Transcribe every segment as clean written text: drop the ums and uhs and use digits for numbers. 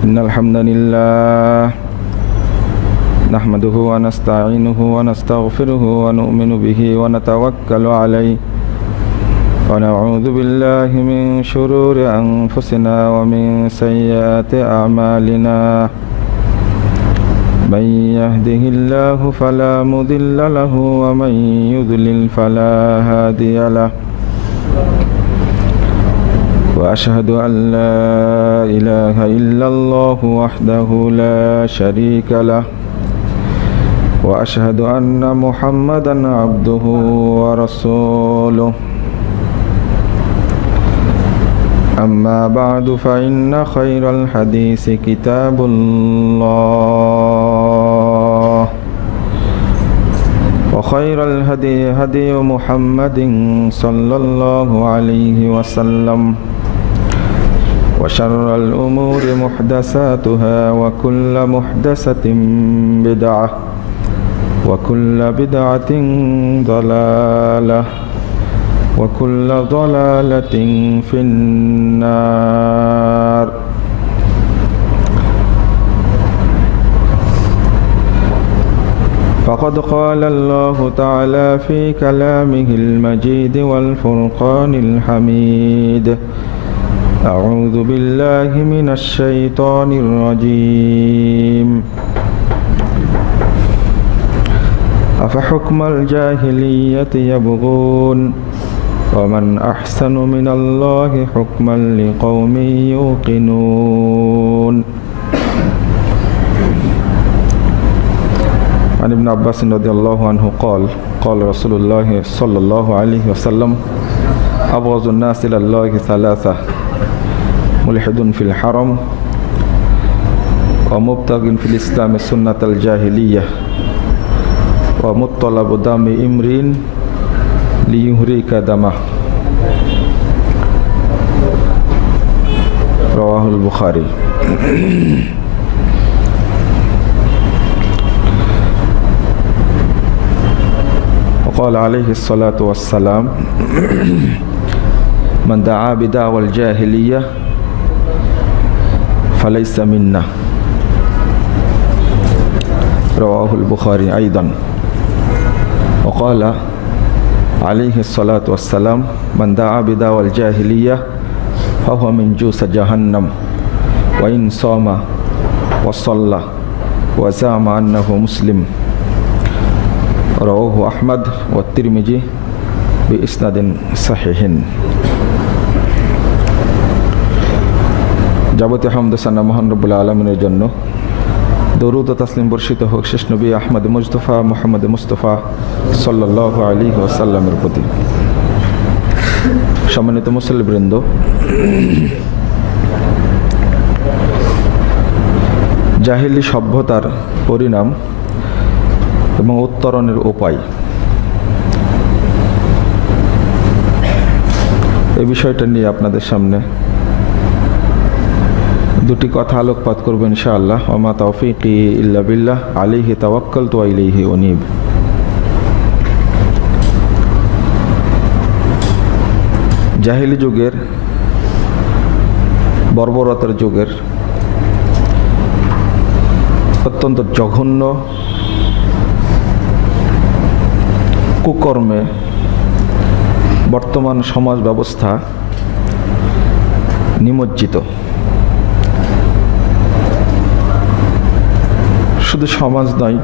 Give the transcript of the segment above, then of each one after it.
إن الحمد لله نحمده ونستعينه ونستغفره ونؤمن به ونتوكل عليه ونعوذ بالله من شرور أنفسنا ومن سيئات أعمالنا من يهده الله فلا مضل له ومن يضلل فلا هادي له وأشهد أن لا إله إلا الله وحده لا شريك له وأشهد أن محمدا عبده ورسوله أما بعد فإن خير الحديث كتاب الله وخير الهدي هدي محمد صلى الله عليه وسلم وشر الأمور محدثاتها وكل محدثة بدعة وكل بدعة ضلالة وكل ضلالة في النار. فقد قال الله تعالى في كلامه المجيد والفرقان الحميد: أعوذ بالله من الشيطان الرجيم. أفحكم الجاهلية يبغون ومن أحسن من الله حكما لقوم يوقنون. عن ابن عباس رضي الله عنه قال: قال رسول الله صلى الله عليه وسلم: أبغض الناس إلى الله ثلاثة: ملحد في الحرم ومبتغ في الإسلام سنة الجاهلية ومطلب دم امرئ ليهريك دمه. رواه البخاري. وقال عليه الصلاة والسلام: من دعا بدعوى الجاهلية فليس منا. رواه البخاري أيضا. وقال عليه الصلاة والسلام: من دعا بدعوى الجاهلية فهو من جوس جهنم وإن صام وصلى وزعم أنه مسلم. رواه أحمد والترمذي بإسناد صحيح. যাবতীয় হামদ সানা মহান রব্বুল আলামিনের জন্য। দরুদ ও তাসলিম বর্ষিত হোক শেষ নবী আহমদ মুজতফা মুহাম্মদ মুস্তফা সাল্লাল্লাহু আলাইহি ওয়াসাল্লামের প্রতি। সম্মানিত মুসল্লিবৃন্দ, জাহিলি সভ্যতার পরিণাম এবং উত্তরণের উপায়, এই বিষয়টা নিয়ে আপনাদের সামনে দুটি কথা আলোকপাত করব ইনশাআল্লাহ। ওমা তাওফীকি ইল্লা বিল্লাহ আলাইহি তাওয়াক্কালতু ওয়া ইলাইহি উনীব। জাহিলি যুগের, বর্বরতার যুগের অত্যন্ত জঘন্য কুকর্মে বর্তমান সমাজ ব্যবস্থা নিমজ্জিত। শুধু সমাজ নয়,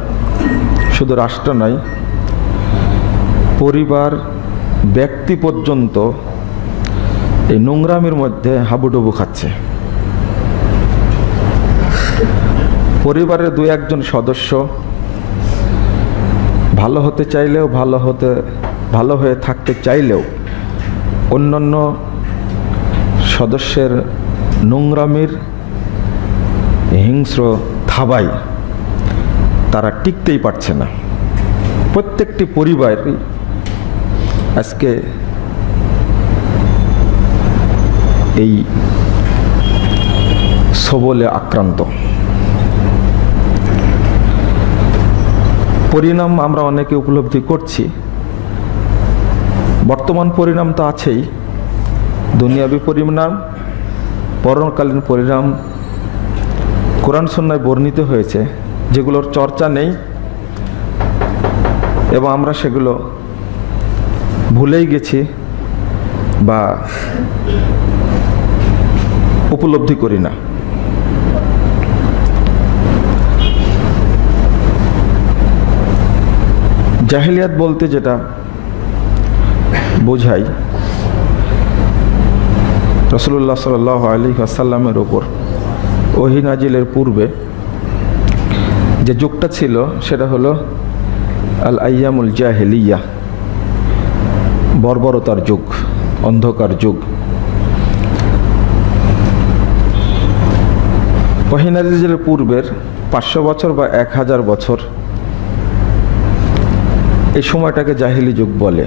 শুধু রাষ্ট্র নয়, পরিবার, ব্যক্তি পর্যন্ত এই নোংরামির মধ্যে হাবুডুবু খাচ্ছে। পরিবারের দু একজন সদস্য ভালো হতে চাইলেও, ভালো হয়ে থাকতে চাইলেও অন্যান্য সদস্যের নোংরামির হিংস্র থাবায় তারা টিকতেই পারছে না। প্রত্যেকটি পরিবারই আজকে এই সবলে আক্রান্ত। পরিণাম আমরা অনেকে উপলব্ধি করছি। বর্তমান পরিণাম তো আছেই, দুনিয়াবি পরিণাম, পরকালীন পরিণাম কোরআন সুন্নাহয় বর্ণিত হয়েছে, যেগুলোর চর্চা নেই এবং আমরা সেগুলো ভুলেই গেছি বা উপলব্ধি করি না। জাহিলিয়াত বলতে যেটা বোঝায়, রাসূলুল্লাহ সাল্লাল্লাহু আলাইহি ওয়াসাল্লামের ওপর ওহী নাজিলের পূর্বে যে যুগটা ছিল সেটা হলো আল আইয়ামুল জাহিলিয়া, বর্বরতার যুগ, অন্ধকার যুগ। ওহী নাজিলের পূর্বের 500 বছর বা 1000 বছর, এই সময়টাকে জাহিলি যুগ বলে।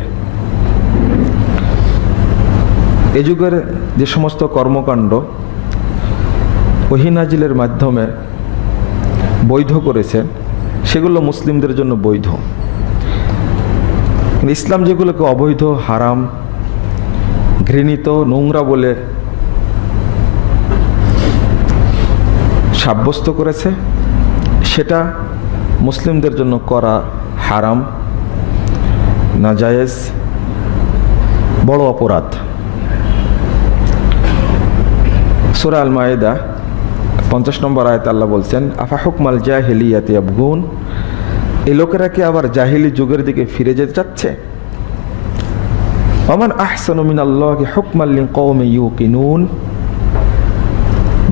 এই যুগের যে সমস্ত কর্মকাণ্ড ওহী নাজিলের মাধ্যমে বৈধ করেছে, সেগুলো মুসলিমদের জন্য বৈধ। ইসলাম যেগুলোকে অবৈধ, হারাম, ঘৃণিত, নোংরা বলে সাব্যস্ত করেছে, সেটা মুসলিমদের জন্য করা হারাম, নাজায়েজ, বড় অপরাধ। সূরা আল মায়েদা 50 নম্বর আয়াতে আল্লাহ বলছেন, আফা হুকমাল জাহিলিয়াতি ইয়াবগুন, এই লোকেরা কি আবার জাহিলি যুগের দিকে ফিরে যেতে চাচ্ছে? ওমান আহসানু মিনাল্লাহি হুকমান লিকওমি ইউকিনুন,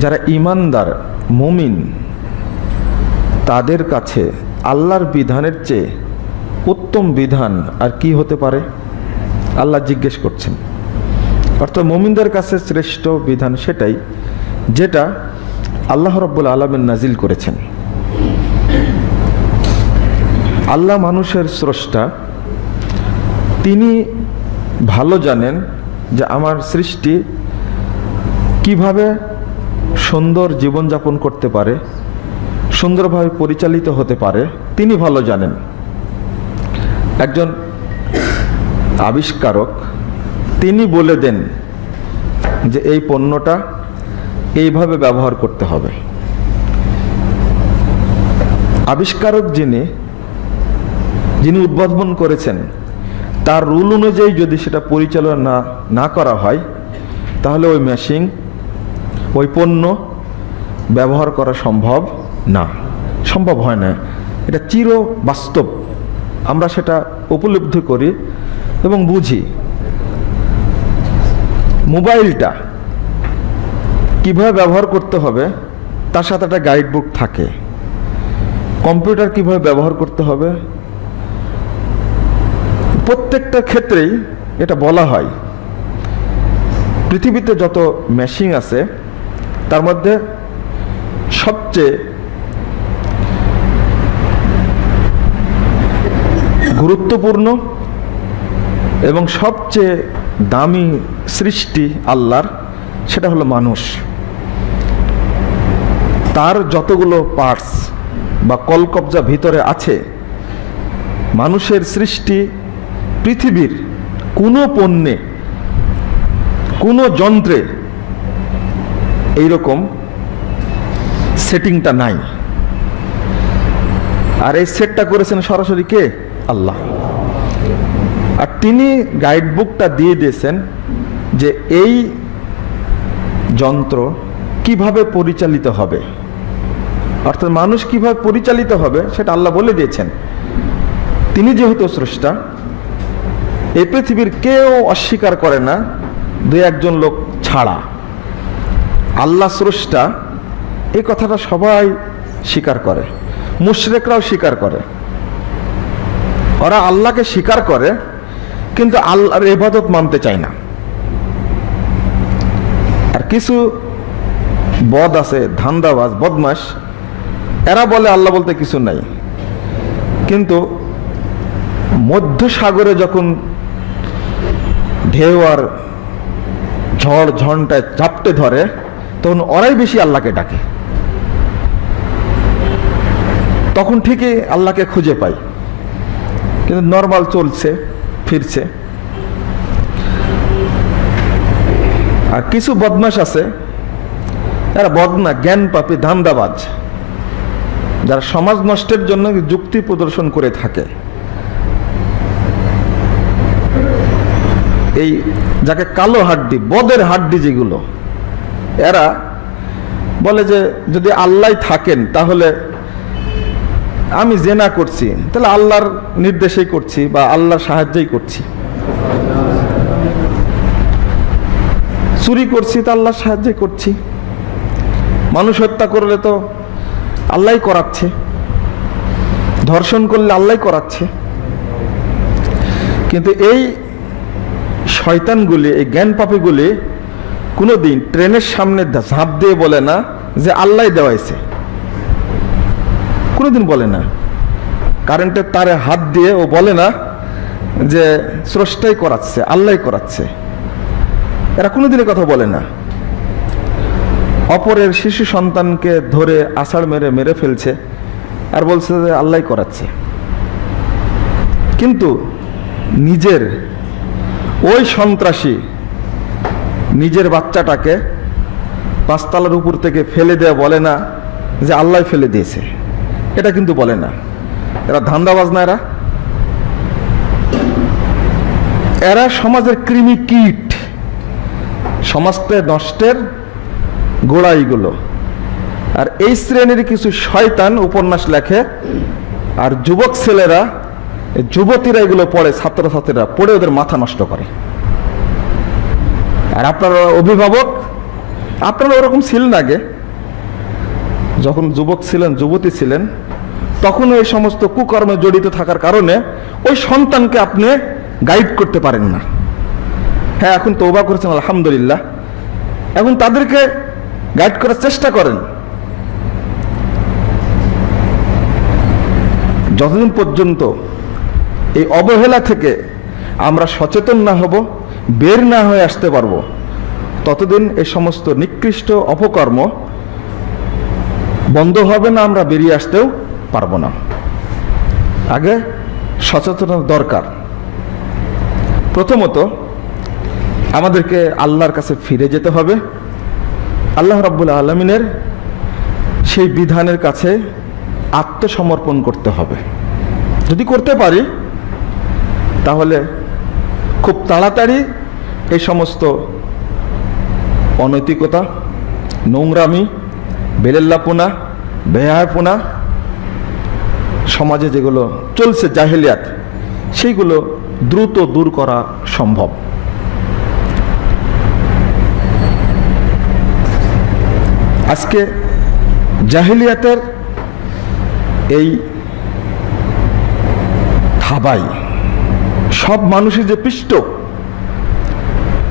যারা ঈমানদার মুমিন তাদের কাছে আল্লাহর বিধানের চেয়ে উত্তম বিধান আর কি হতে পারে? আল্লাহ জিজ্ঞেস করছেন। অর্থাৎ মুমিনদের কাছে শ্রেষ্ঠ বিধান সেটাই যেটা আল্লাহ রাব্বুল আলামিন নাজিল করেছেন। আল্লাহ মানুষের স্রষ্টা, তিনি ভালো জানেন যে আমার সৃষ্টি কিভাবে সুন্দর জীবনযাপন করতে পারে, সুন্দরভাবে পরিচালিত হতে পারে, তিনি ভালো জানেন। একজন আবিষ্কারক, তিনি বলে দেন যে এই পণ্যটা এইভাবে ব্যবহার করতে হবে। আবিষ্কারক যিনি উদ্ভাবন করেছেন, তার রুল অনুযায়ী যদি সেটা পরিচালনা না করা হয়, তাহলে ওই মেশিন, ওই পণ্য ব্যবহার করা সম্ভব হয় না। এটা চির বাস্তব, আমরা সেটা উপলব্ধি করি এবং বুঝি। মোবাইলটা কিভাবে ব্যবহার করতে হবে তার সাথে একটা গাইড বুক থাকে। কম্পিউটার কিভাবে ব্যবহার করতে হবে, প্রত্যেকটা ক্ষেত্রেই এটা বলা হয়। পৃথিবীতে যত মেশিন আছে তার মধ্যে সবচেয়ে গুরুত্বপূর্ণ এবং সবচেয়ে দামি সৃষ্টি আল্লাহর, সেটা হলো মানুষ। তার যতগুলো পার্টস বা কলকবজা ভিতরে আছে, মানুষের সৃষ্টি পৃথিবীর কোনো পণ্যে, কোনো যন্ত্রে এইরকম সেটিংটা নাই। আর এই সেটটা করেছেন সরাসরি কে? আল্লাহ। আর তিনি গাইড বুকটা দিয়ে দিয়েছেন যে এই যন্ত্র কিভাবে পরিচালিত হবে, অর্থাৎ মানুষ কিভাবে পরিচালিত হবে সেটা আল্লাহ বলে দিয়েছেন। তিনি যেহেতু স্রষ্টা, এই পৃথিবীর কেউ অস্বীকার করে না, 2-1 লোক ছাড়া। আল্লাহ স্রষ্টা, এই কথাটা সবাই স্বীকার করে, মুশরিকরাও স্বীকার করে। ওরা আল্লাহকে স্বীকার করে কিন্তু আল্লাহর ইবাদত মানতে চায় না। আর কিছু বদ আছে, ধান্দাবাজ, বদমাশ, এরা বলে আল্লাহ বলতে কিছু নাই। কিন্তু মধ্য সাগরে যখন ঢেউ আর ঝড় ঝঞ্ঝায় ঝাপটে ধরে, তখন ওরাই বেশি আল্লাহকে ডাকে। তখন ঠিকই আল্লাহকে খুঁজে পাই, কিন্তু নর্মাল চলছে ফিরছে। আর কিছু বদমাশ আছে, এরা বদনা, জ্ঞান পাপী, ধান্দাবাজ, যারা সমাজ নষ্টের জন্য যুক্তি প্রদর্শন করে থাকে। এই যাকে কালো হাড্ডি, বদের হাড্ডি যেগুলো, এরা বলে যে যদি আল্লাহ থাকেন তাহলে আমি জেনা করছি, তাহলে আল্লাহর নির্দেশেই করছি বা আল্লাহর সাহায্যেই করছি। চুরি করছি তো আল্লাহর সাহায্যে করছি। মানুষ হত্যা করলে তো আল্লাহই করাচ্ছে, ধর্ষণ করলে আল্লাহই করাচ্ছে। কিন্তু এই শয়তানগুলি, এই জ্ঞান পাপীগুলি কোনোদিন ট্রেনের সামনে ঝাঁপ দিয়ে বলে না যে আল্লাহ দেওয়াইছে, কোনোদিন বলে না। কারেন্টের তারে হাত দিয়ে ও বলে না যে স্রষ্টাই করাচ্ছে, আল্লাহই করাচ্ছে। এরা কোনোদিন কথা বলে না। অপরের শিশু সন্তানকে ধরে আছাড় মেরে মেরে ফেলছে আর বলছে যে আল্লাহই করাচ্ছে। কিন্তু নিজের ওই সন্ত্রাসী নিজের বাচ্চাটাকে পাঁচতলার উপর থেকে ফেলে দেয়া বলে না যে আল্লাহ ফেলে দিয়েছে, এটা কিন্তু বলে না। এরা ধান্দাবাজ না, এরা সমাজের কৃমি কীট, সমাজকে নষ্টের গোড়াইগুলো। আর এই শ্রেণীর কিছু শয়তান উপন্যাস লেখে, আর যুবক ছেলেরা, যুবতীরা এগুলো পড়ে, ছাত্রছাত্রীরা পড়ে ওদের মাথা নষ্ট করে। আর আপনারা অভিভাবক, আপনারা ওরকম ছিলেন আগে, যখন যুবক ছিলেন, যুবতী ছিলেন, তখন এই সমস্ত কুকর্মে জড়িত থাকার কারণে ওই সন্তানকে আপনি গাইড করতে পারেন না। হ্যাঁ, এখন তওবা করেছেন আলহামদুলিল্লাহ, এখন তাদেরকে গাইড করার চেষ্টা করেন। যতদিন পর্যন্ত এই অবহেলা থেকে আমরা সচেতন না হব, বের না হয়ে আসতে পারবো, ততদিন এই সমস্ত নিকৃষ্ট অপকর্ম বন্ধ হবে না, আমরা বেরিয়ে আসতেও পারবো না। আগে সচেতনতা দরকার। প্রথমত আমাদেরকে আল্লাহর কাছে ফিরে যেতে হবে, আল্লাহ রাব্বুল আলামিনের সেই বিধানের কাছে আত্মসমর্পণ করতে হবে। যদি করতে পারি তাহলে খুব তাড়াতাড়ি এই সমস্ত অনৈতিকতা, নোংরামি, বেলেল্লাপনা, বেহায়াপনা সমাজে যেগুলো চলছে, জাহেলিয়াত, সেইগুলো দ্রুত দূর করা সম্ভব। আজকে জাহেলিয়াতের এই থাবাই সব মানুষের যে পৃষ্ঠ,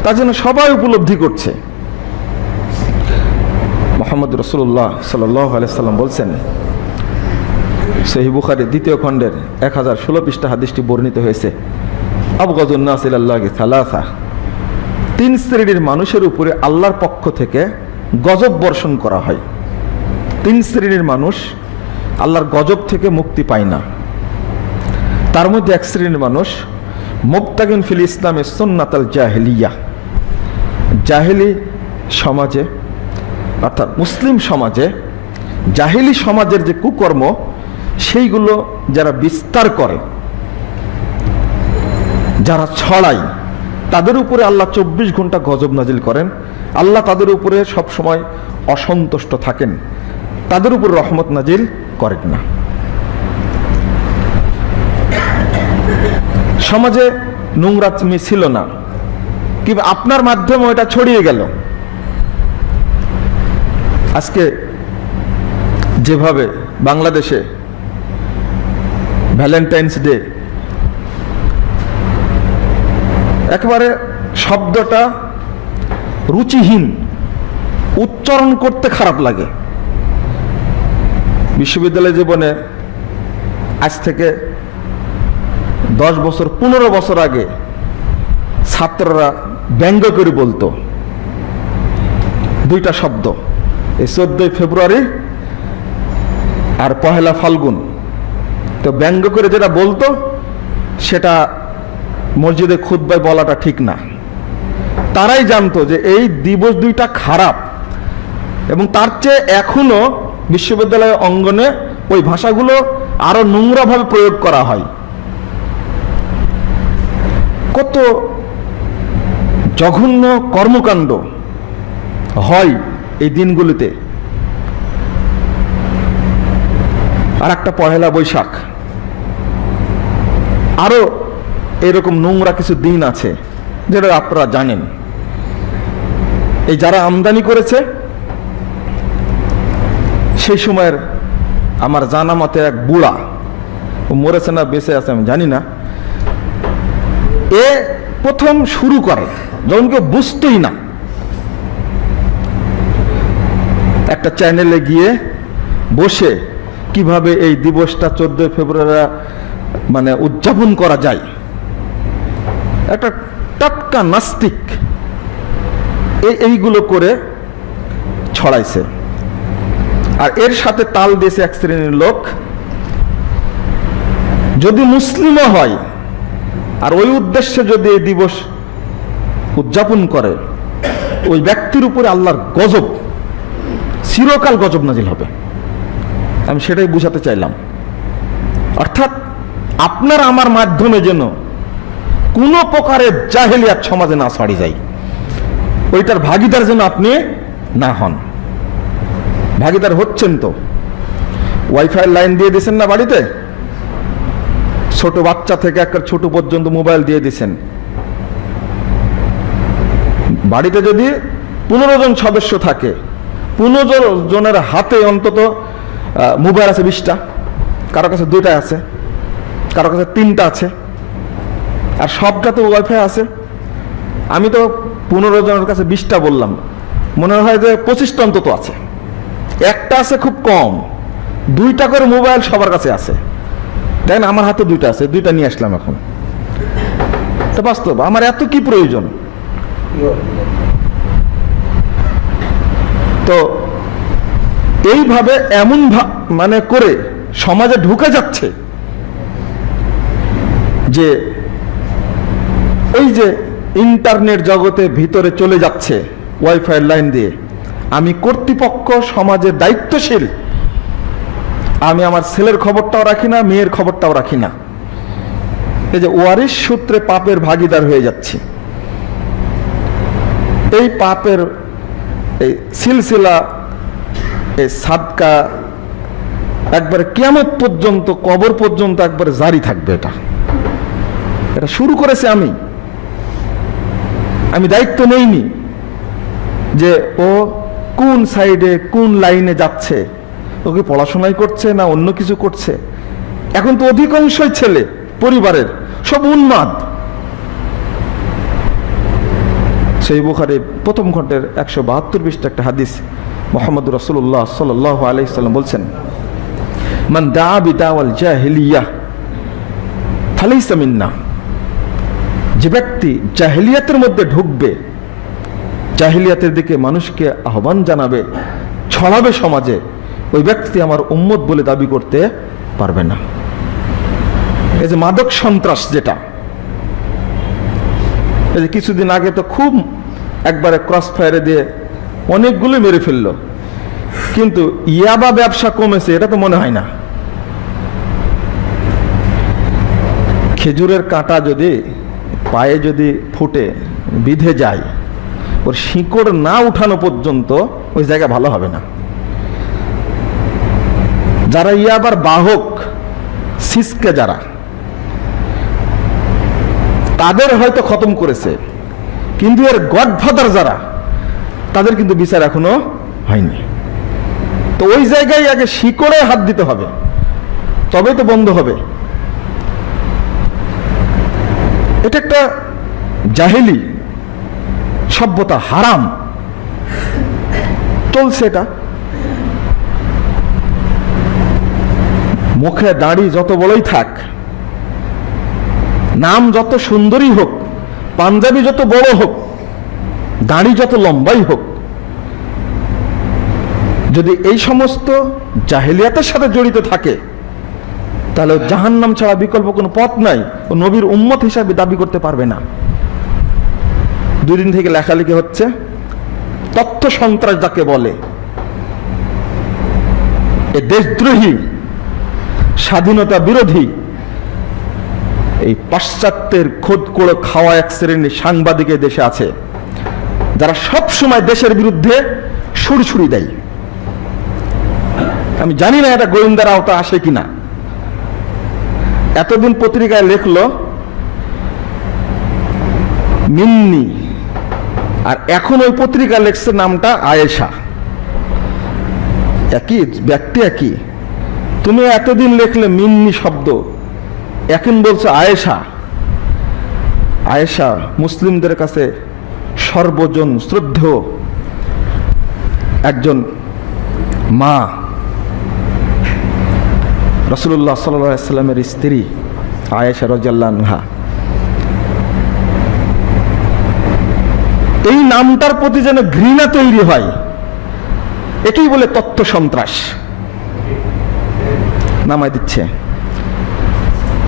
তা যেন সবাই উপলব্ধি করছে। মুহাম্মদ রাসূলুল্লাহ সাল্লাল্লাহু আলাইহি সাল্লাম বলছেন, সহিহ বুখারী 2য় খণ্ডের 1016 পৃষ্ঠা হাদিসটি বর্ণিত হয়েছে, আবগাযুন নাস ইলাল্লাহি সালাসা, 3 শ্রেণীর মানুষের উপরে আল্লাহর পক্ষ থেকে গজব বর্ষণ করা হয়। 3 শ্রেণীর মানুষ আল্লাহর গজব থেকে মুক্তি পায় না। তার মধ্যে এক শ্রেণীর মানুষ মুবতাগিন ফিল ইসলামে সুন্নাতাল জাহেলিয়া, জাহেলি সমাজে অর্থাৎ মুসলিম সমাজে জাহেলি সমাজের যে কুকর্ম সেইগুলো যারা বিস্তার করে, যারা ছড়ায়, তাদের উপরে আল্লাহ 24 ঘন্টা গজব নাজিল করেন। আল্লাহ তাদের উপরে সব সময় অসন্তুষ্ট থাকেন, তাদের উপর রহমত নাজিল করেন না। সমাজে নোংরামি ছিল না, কিন্তু আপনার মাধ্যমে ওটা ছড়িয়ে গেল। আজকে যেভাবে বাংলাদেশে ভ্যালেন্টাইন্স ডে, একেবারে শব্দটা রুচিহীন, উচ্চারণ করতে খারাপ লাগে। বিশ্ববিদ্যালয় জীবনে আজ থেকে 10 বছর 15 বছর আগে ছাত্ররা ব্যঙ্গ করে বলতো 2টা শব্দ, এই 14ই ফেব্রুয়ারি আর 1 ফাল্গুন। তো ব্যঙ্গ করে যেটা বলতো সেটা মসজিদে খুতবায় বলাটা ঠিক না। তারাই জানতো যে এই দিবস 2টা খারাপ, এবং তার চেয়ে এখনো বিশ্ববিদ্যালয়ের অঙ্গনে ওই ভাষাগুলো আরো নোংরাভাবে প্রয়োগ করা হয়। কত জঘন্য কর্মকাণ্ড হয় এই দিনগুলিতে। আর একটা পহেলা বৈশাখ, আরো এরকম নোংরা কিছু দিন আছে যেটা আপনারা জানেন। এই যারা আমদানি করেছে সেই সময়ের আমার জানা মতে এক বুড়া, ও মরেছে না বেঁচে আছে আমি জানি না, এ প্রথম শুরু করে যখন কেউ বুঝতই না, একটা চ্যানেলে গিয়ে বসে কিভাবে এই দিবসটা 14 ফেব্রুয়ারি মানে উদযাপন করা যায়। একটা টাটকা নাস্তিক এইগুলো করে ছড়াইছে। আর এর সাথে তাল দিয়েছে এক শ্রেণীর লোক, যদি মুসলিমও হয় আর ওই উদ্দেশ্যে যদি এই দিবস উদযাপন করে, ওই ব্যক্তির উপরে আল্লাহর গজব, চিরকাল গজব নাজিল হবে। আমি সেটাই বুঝাতে চাইলাম। অর্থাৎ আপনার আমার মাধ্যমে যেন কোনো প্রকারের জাহেলিয়াত সমাজে না ছড়িয়ে যায়, ওইটার ভাগিদার যেন আপনি না হন। ভাগিদার হচ্ছেন তো, ওয়াইফাই লাইন দিয়ে দিয়েছেন না বাড়িতে, ছোট বাচ্চা থেকে একটা ছোট পর্যন্ত মোবাইল দিয়ে দিয়েছেন। বাড়িতে যদি 15 জন সদস্য থাকে, 15 জনের হাতে অন্তত মোবাইল আছে 20টা, কারো কাছে 2টা আছে, কারো কাছে 3টা আছে, আর সবটাতে ওয়াইফাই আছে। আমি তো 15 জনের কাছে 20টা বললাম, মনে হয় যে 25টা অন্তত আছে। একটা আছে খুব কম, 2টা করে মোবাইল সবার কাছে আছে। দেখেন আমার হাতে 2টা আছে, 2টা নিয়ে আসলাম এখন। এটা বাস্তব, আমার এত কি প্রয়োজন? তো এইভাবে এমন মানে করে সমাজে ঢুকে যাচ্ছে যে ওই যে ইন্টারনেট জগতে ভিতরে চলে যাচ্ছে ওয়াইফাই লাইন দিয়ে। আমি কর্তৃপক্ষ, সমাজের দায়িত্বশীল, আমি আমার ছেলের খবরটাও রাখি না, মেয়ের খবরটাও রাখি না। এই যে ওয়ারিশ সূত্রে পাপের ভাগিদার হয়ে যাচ্ছি। এই পাপের এই সিলসিলা, এই সাদকা একবারে কিয়ামত পর্যন্ত, কবর পর্যন্ত একবারে জারি থাকবে। এটা শুরু করেছে আমি দায়িত্ব নেইনি যে ও কোন সাইডে কোন লাইনে যাচ্ছে, ওকে পড়াশোনাই করছে না অন্য কিছু করছে। এখন তো অধিকাংশই ছেলে পরিবারের সব উন্মাদ। সেই বুখারীর প্রথম খণ্ডের 172 পৃষ্ঠা একটা হাদিস, মুহাম্মদ রাসূলুল্লাহ সাল্লাল্লাহু আলাইহি সাল্লাম বলছেন, মান দাআ বিদাওয়াল জাহিলিয়াহ ফালাইসা মিন্না। যে ব্যক্তি জাহিলিয়াতের মধ্যে ঢুকবে, জাহিলিয়াতের দিকে মানুষকে আহ্বান জানাবে, ছড়াবে সমাজে, ওই ব্যক্তি আমার উম্মত বলে দাবি করতে পারবে না। এই যে মাদক সন্ত্রাস, যেটা এই যে কিছুদিন আগে তো খুব একবারে ক্রস ফায়ারে দিয়ে অনেকগুলো মেরে ফেললো, কিন্তু ইয়াবা ব্যবসা কমেছে এটা তো মনে হয় না। খেজুরের কাঁটা যদি পায়ে যদি ফুটে বিঁধে যায়, ওর শিকড় না উঠানো পর্যন্ত ওই জায়গা ভালো হবে না। যারা ইয়াবার বাহক, সিসকে যারা, তাদের হয়তো খতম করেছে, কিন্তু এর গডফাদার যারা, তাদের কিন্তু বিচার এখনো হয়নি। তো ওই জায়গায় আগে শিকড়ে হাত দিতে হবে, তবে তো বন্ধ হবে। এটা একটা জাহেলি সভ্যতা, হারাম চলছে। এটা মুখে দাড়ি যত বড়ই থাক, নাম যত সুন্দরী হোক, পাঞ্জাবি যত বড় হোক, দাড়ি যত লম্বাই হোক, যদি এই সমস্ত জাহেলিয়াতের সাথে জড়িত থাকে, তাহলে জাহান্নাম ছাড়া বিকল্প কোনো পথ নাই। ও নবীর উম্মত হিসাবে দাবি করতে পারবে না। 2 দিন থেকে লেখালেখি হচ্ছে, তথ্য সন্ত্রাস যাকে বলে, এ দেশদ্রোহী, স্বাধীনতা বিরোধী, এই পাশ্চাত্যের খোদ করে খাওয়া এক শ্রেণীর সাংবাদিক দেশে আছে, যারা সব সময় দেশের বিরুদ্ধে সুরসুরি দেয়। আমি জানি না এটা গোয়েন্দার আওতা আসে কিনা। এতদিন পত্রিকায় লেখলো মিন্নি, আর এখন ওই পত্রিকা লেখছে নামটা আয়েশা। একই ব্যক্তি, একই। তুমি এতদিন লেখলে মিন্নি শব্দ, এখন বলছো আয়েশা। আয়েশা মুসলিমদের কাছে সর্বজন শ্রদ্ধেয় একজন মা, রাসূলুল্লাহ সাল্লাল্লাহু আলাইহি ওয়াসাল্লামের স্ত্রী আয়েশা রাদিয়াল্লাহু আনহা। এই নামটার প্রতি যেন ঘৃণা তৈরি হয়, একেই বলে তথ্য সন্ত্রাস। নামাই দিচ্ছে,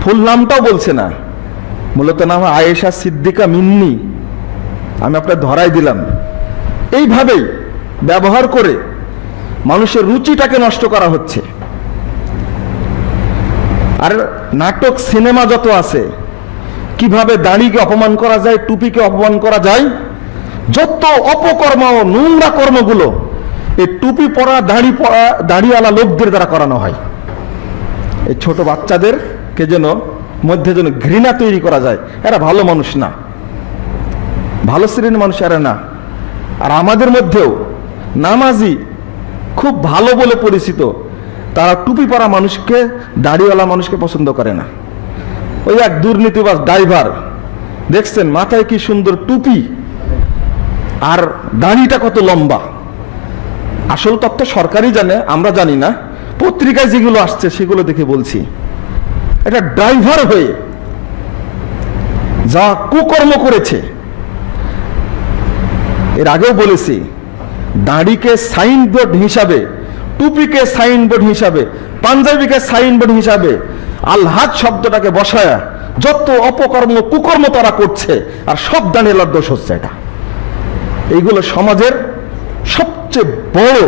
ফুল নামটাও বলছে না, মূলত নাম আয়েশা সিদ্দিকা মিন্নি। আমি আপনার ধরাই দিলাম। এইভাবেই ব্যবহার করে মানুষের রুচিটাকে নষ্ট করা হচ্ছে। আর নাটক সিনেমা যত আছে, কিভাবে দাড়িকে অপমান করা যায়, টুপিকে অপমান করা যায়, যত অপকর্ম ও নোংরা কর্মগুলো এই টুপি পরা, দাড়ি পরা, দাড়িওয়ালা লোকদের দ্বারা করানো হয়। এই ছোট বাচ্চাদেরকে যেন মধ্যে যেন ঘৃণা তৈরি করা যায়, এরা ভালো মানুষ না, ভালো শ্রেণীর মানুষ এরা না। আর আমাদের মধ্যেও নামাজি খুব ভালো বলে পরিচিত, তারা টুপি পরা মানুষকে, দাড়িওয়ালা মানুষকে পছন্দ করে না। ওই এক দুর্নীতিবাজ ড্রাইভার দেখছেন, মাথায় কি সুন্দর টুপি আর দাড়িটা কত লম্বা। আসল তথ্য সরকারই জানে, আমরা জানি না। পত্রিকায় যেগুলো আসছে সেগুলো দেখে বলছি, এটা ড্রাইভার হয়ে যা কুকর্ম করেছে। এর আগেও বলেছি, দাড়িকে সাইনবোর্ড হিসাবে, টুপিকে সাইনবোর্ড হিসাবে, পাঞ্জাবিকে সাইনবোর্ড হিসাবে আলহাজ শব্দটাকে বসায় যত অপকর্ম কুকর্ম তারা করছে, আর সব দাঁড়িয়ে দোষ হচ্ছে। এটা এইগুলো সমাজের সবচেয়ে বড়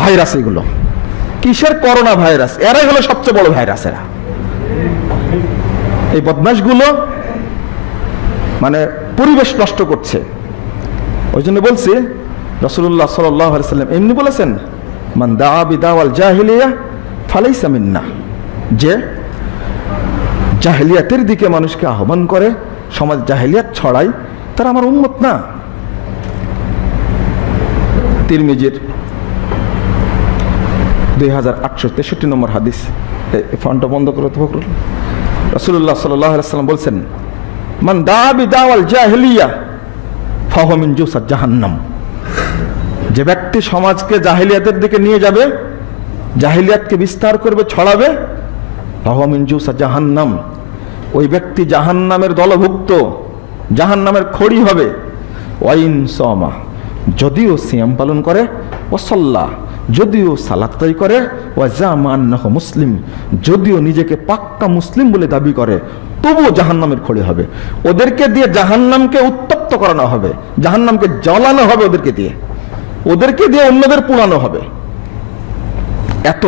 ভাইরাস। এগুলো কিসের করোনা ভাইরাস, এরাই হলো সবচেয়ে বড় ভাইরাস। এরা এই বদমাশগুলো মানে পরিবেশ নষ্ট করছে। ওই জন্য বলছি, রাসূলুল্লাহ সাল্লাল্লাহু আলাইহি ওয়াসাল্লাম এমনি বলেছেন, মান দাআ বিদাওয়াল জাহিলিয়া ফালাইসা মিন্না, যে জাহেলিয়াতের দিকে মানুষকে আহ্বান করে, সমাজ জাহেলিয়াত ছড়ায়, তারা আমার উম্মত না। তিরমিজির 2863 নম্বর হাদিস। এই ফোনটা বন্ধ করে তো ফখরুল। রাসূলুল্লাহ সাল্লাল্লাহু আলাইহি ওয়াসাল্লাম বলছেন, মান দাআ বিদাওয়াল জাহিলিয়া ফাহুয়া মিন জুসাত জাহান্নাম, যে ব্যক্তি সমাজকে জাহিলিয়াতের দিকে নিয়ে যাবে, জাহিলিয়াতকে বিস্তার করবে, ছড়াবে, ফাহুয়া মিন জুসাত জাহান্নাম, ওই ব্যক্তি জাহান্নামের দলভুক্ত, জাহান্নামের খড়ি হবে। ওয়াইন সামা, যদিও সিয়াম পালন করে, ওয়াসাল্লা, যদিও সালাত আদায় করে, ওয়াজামা আন্নাহু মুসলিম, যদিও নিজেকে পাক্কা মুসলিম বলে দাবি করে, তবুও জাহান্নামের খড়ি হবে। ওদেরকে দিয়ে জাহান্নামকে উত্তপ্ত করানো হবে, জাহান্নামকে জ্বালানো হবে, ওদেরকে দিয়ে অন্যদের পোড়ানো হবে। এত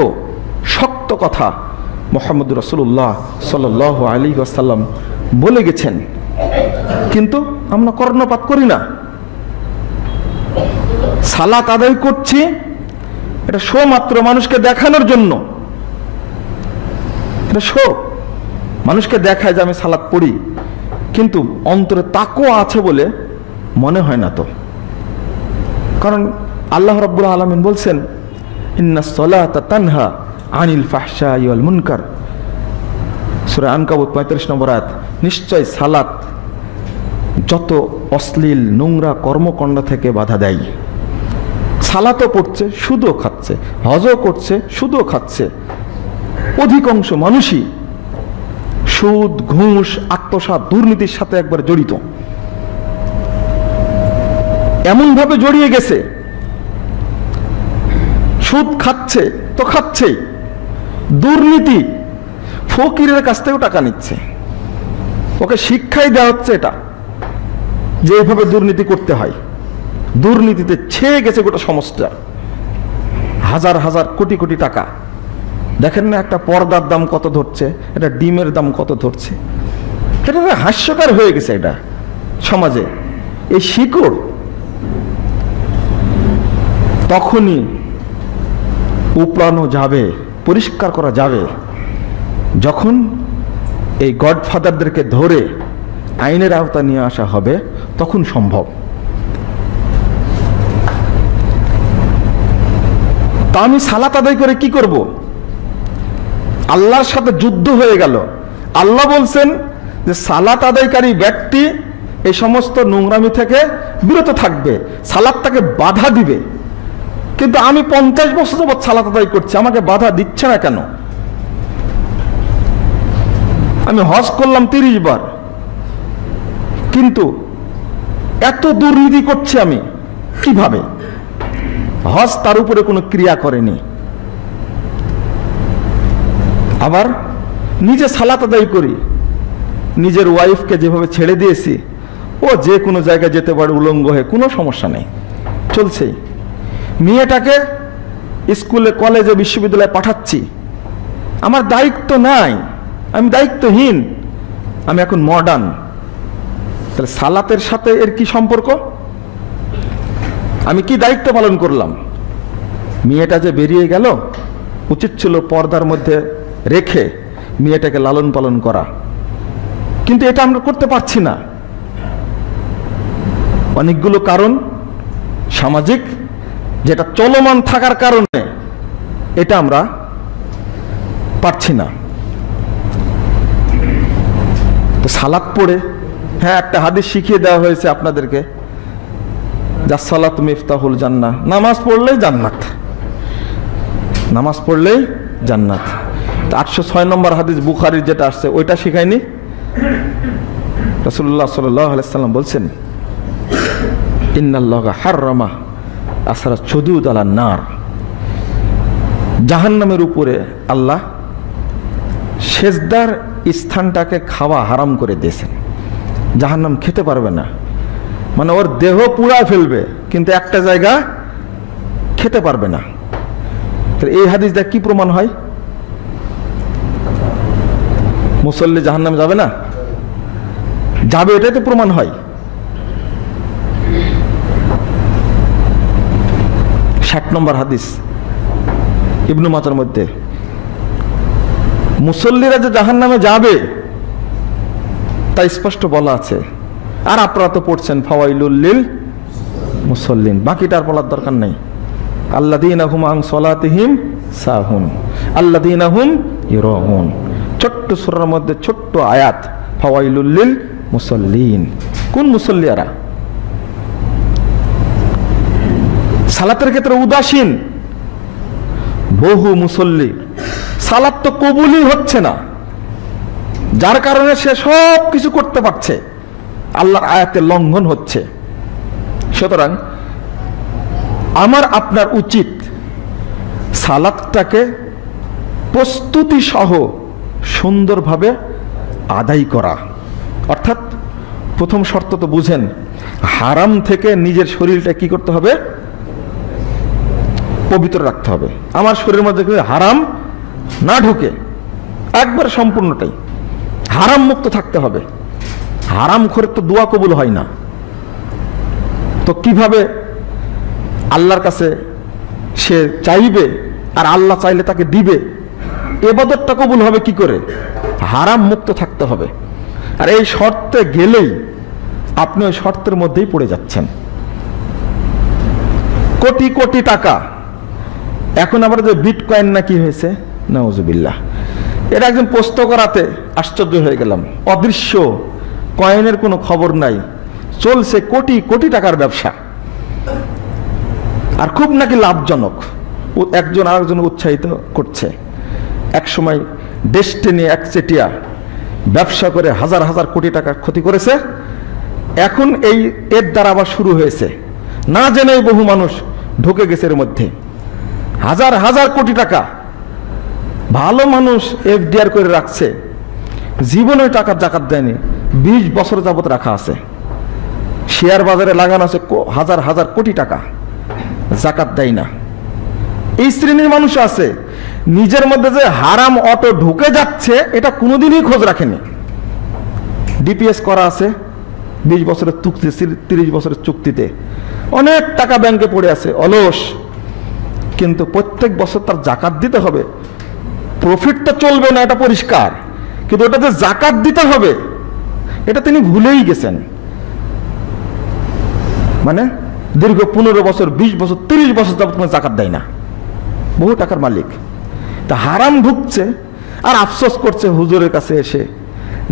শক্ত কথা মুহাম্মদ রাসূলুল্লাহ সাল্লাল্লাহু আলাইহি ওয়াসাল্লাম বলে গেছেন, কিন্তু আমরা কর্ণপাত করি না। সালাত আদায় করছি, এটা শো মাত্র, মানুষকে দেখানোর জন্য। এটা শো, মানুষকে দেখায় যে আমি সালাত পড়ি, কিন্তু অন্তরে তাকওয়া আছে বলে মনে হয় না তো। কারণ আল্লাহ রাব্বুল আলামিন বলছেন, ইন্নাস সালাতা তানহা আনিল ফাহশাই ওয়াল মুনকার, সূরা আনকাবুত 35 নম্বর আয়াত। নিশ্চয় সালাত যত অশ্লীল নোংরা কর্মকাণ্ড থেকে বাধা দেয়। সালাতও পড়ছে, সুদও খাচ্ছে, হজও করছে, সুদও খাচ্ছে। অধিকাংশ মানুষই সুদ, ঘুষ, আত্মসাৎ, দুর্নীতির সাথে একবার জড়িত, এমন ভাবে জড়িয়ে গেছে, সুদ খাচ্ছে তো খাচ্ছেই, দুর্নীতি, ফকিরের কাছ থেকেও টাকা নিচ্ছে, ওকে শিক্ষাই দেওয়া হচ্ছে এটা, যে এইভাবে দুর্নীতি করতে হয়। দুর্নীতিতে ছেয়ে গেছে গোটা সমাজটা। হাজার হাজার কোটি কোটি টাকা। দেখেন না একটা পর্দার দাম কত ধরছে, এটা ডিমের দাম কত ধরছে। এটা হাস্যকর হয়ে গেছে এটা সমাজে। এই শিকড় তখনই উপড়ানো যাবে, পরিষ্কার করা যাবে, যখন এই গডফাদারদেরকে ধরে আইনের আওতা নিয়ে আসা হবে, তখন সম্ভব। তা আমি সালাত আদায় করে কি করব? আল্লাহর সাথে যুদ্ধ হয়ে গেল। আল্লাহ বলছেন যে সালাত আদায়কারী ব্যক্তি এই সমস্ত নোংরামি থেকে বিরত থাকবে, সালাত তাকে বাধা দিবে। কিন্তু আমি 50 বছর যাবৎ সালাত আদায় করছি, আমাকে বাধা দিচ্ছে না কেন? আমি হজ করলাম 30 বার, কিন্তু এত দুর্নীতি করছি আমি কিভাবে? হজ তার উপরে কোনো ক্রিয়া করেনি। আবার নিজে সালাত আদায় করি, নিজের ওয়াইফকে যেভাবে ছেড়ে দিয়েছি, ও যে কোনো জায়গায় যেতে পারে উলঙ্গ হয়ে, কোনো সমস্যা নেই, চলছেই। মেয়েটাকে স্কুলে কলেজে বিশ্ববিদ্যালয়ে পাঠাচ্ছি, আমার দায়িত্ব নাই, আমি দায়িত্বহীন, আমি এখন মডার্ন। তাহলে সালাতের সাথে এর কি সম্পর্ক? আমি কি দায়িত্ব পালন করলাম? মেয়েটা যে বেরিয়ে গেল, উচিত ছিল পর্দার মধ্যে রেখে মেয়েটাকে লালন পালন করা, কিন্তু এটা আমরা করতে পারছি না। অনেকগুলো কারণ সামাজিক, যেটা চলমান থাকার কারণে এটা আমরা পারছি না। তো সালাত পড়ে, হ্যাঁ, একটা হাদিস শিখিয়ে দেওয়া হয়েছে আপনাদেরকে, সালাত মিফতাহুল জান্নাহ, নামাজ পড়লেই জান্নাত, নামাজ পড়লেই জান্নাত। 806 নম্বর হাদিস বুখারীর যেটা আসছে, ওইটা শিখায়নি? রাসূলুল্লাহ সাল্লাল্লাহু আলাইহি ওয়াসাল্লাম বলছেন, ইন্নাল্লাহা হাররামা আসরা সুদুদ আলান নার, জাহান্নামের উপরে আল্লাহ সেজদার স্থানটাকে খাওয়া হারাম করে দিয়েছেন। জাহান্নাম খেতে পারবে না, মানে ওর দেহ পুড়া ফেলবে, কিন্তু একটা জায়গা খেতে পারবে না। এই হাদিস দ্বারা কি প্রমাণ হয়? মুসল্লি জাহান্নামে যাবে না? যাবে, এটাই তো প্রমাণ হয়। 60 নম্বর হাদিস ইবনু মাজার মধ্যে, মুসল্লিরা যে জাহান্নামে যাবে তা স্পষ্ট বলা আছে। আর আপনারা তো পড়ছেন ফাওয়াইলুল লিল মুসল্লিন, বাকিটা আর বলার দরকার নেই। আল্লাযীনা হুম আন সালাতিহিম সাহুন আল্লাযীনা হুম ইরাউন, ছোট্ট সূরার মধ্যে ছোট্ট আয়াত, ফাওয়াইলুল লিল মুসল্লিন। কোন মুসল্লিরা? সালাতের ক্ষেত্রে উদাসীন বহু মুসল্লি, সালাত তো কবুলই হচ্ছে না, যার কারণে সে সব কিছু করতে পারছে, আল্লাহর আয়াতের লঙ্ঘন হচ্ছে। সুতরাং আমার আপনার উচিত সালাতটাকে প্রস্তুতি সহ সুন্দরভাবে আদায় করা। অর্থাৎ প্রথম শর্ত তো বুঝেন, হারাম থেকে নিজের শরীরটা কি করতে হবে? পবিত্র রাখতে হবে। আমার শরীরের মধ্যে হারাম না ঢুকে, একবার সম্পূর্ণটাই হারাম মুক্ত থাকতে হবে। হারাম করে তো দোয়া কবুল হয় না। তো কিভাবে আল্লাহর কাছে সে চাইবে আর আল্লাহ চাইলে তাকে দিবে? ইবাদতটা কবুল হবে কি করে? হারাম মুক্ত থাকতে হবে। আর এই শর্তে গেলেই আপনি ওই শর্তের মধ্যেই পড়ে যাচ্ছেন। কোটি কোটি টাকা, এখন আবার যে বিটকয়েন না কি হয়েছে, নাউজুবিল্লাহ, এটা একজন পোস্ট করাতে আশ্চর্য হয়ে গেলাম। অদৃশ্য কয়েনের কোনো খবর নাই, চলছে কোটি কোটি টাকার ব্যবসা, আর খুব নাকি লাভজনক। একজন আরেকজন উৎসাহিত করছে। এক সময় ডেস্টিনি একচেটিয়া ব্যবসা করে হাজার হাজার কোটি টাকা ক্ষতি করেছে। এখন এর দ্বারা আবার শুরু হয়েছে, না জেনেই বহু মানুষ ঢুকে গেছে এর মধ্যে। হাজার হাজার কোটি টাকা ভালো মানুষ এফডিআর করে রাখছে, জীবনে টাকার জাকাত দেয়নি, 20 বছর যাবত রাখা আছে। শেয়ার বাজারে লাগানো আছে হাজার হাজার কোটি টাকা, জাকাত দেয় না। এই শ্রেণীর মানুষ আছে নিজের মধ্যে যে হারাম অটো ঢুকে যাচ্ছে এটা কোনোদিনই খোঁজ রাখেনি। ডিপিএস করা আছে 20 বছরের চুক্তি, 30 বছরের চুক্তিতে, অনেক টাকা ব্যাংকে পড়ে আছে, অলস। কিন্তু প্রত্যেক বছর তার জাকাত দিতে হবে। প্রফিট তো চলবে না, এটা পরিষ্কার, কিন্তু ওটাতে জাকাত দিতে হবে এটা তিনি ভুলেই গেছেন। মানে দীর্ঘ 15 বছর, 20 বছর, 30 বছর যাবত কোনো জাকাত দেয় না, বহু টাকার মালিক। তা হারাম ঢুকছে আর আফসোস করছে হুজুরের কাছে এসে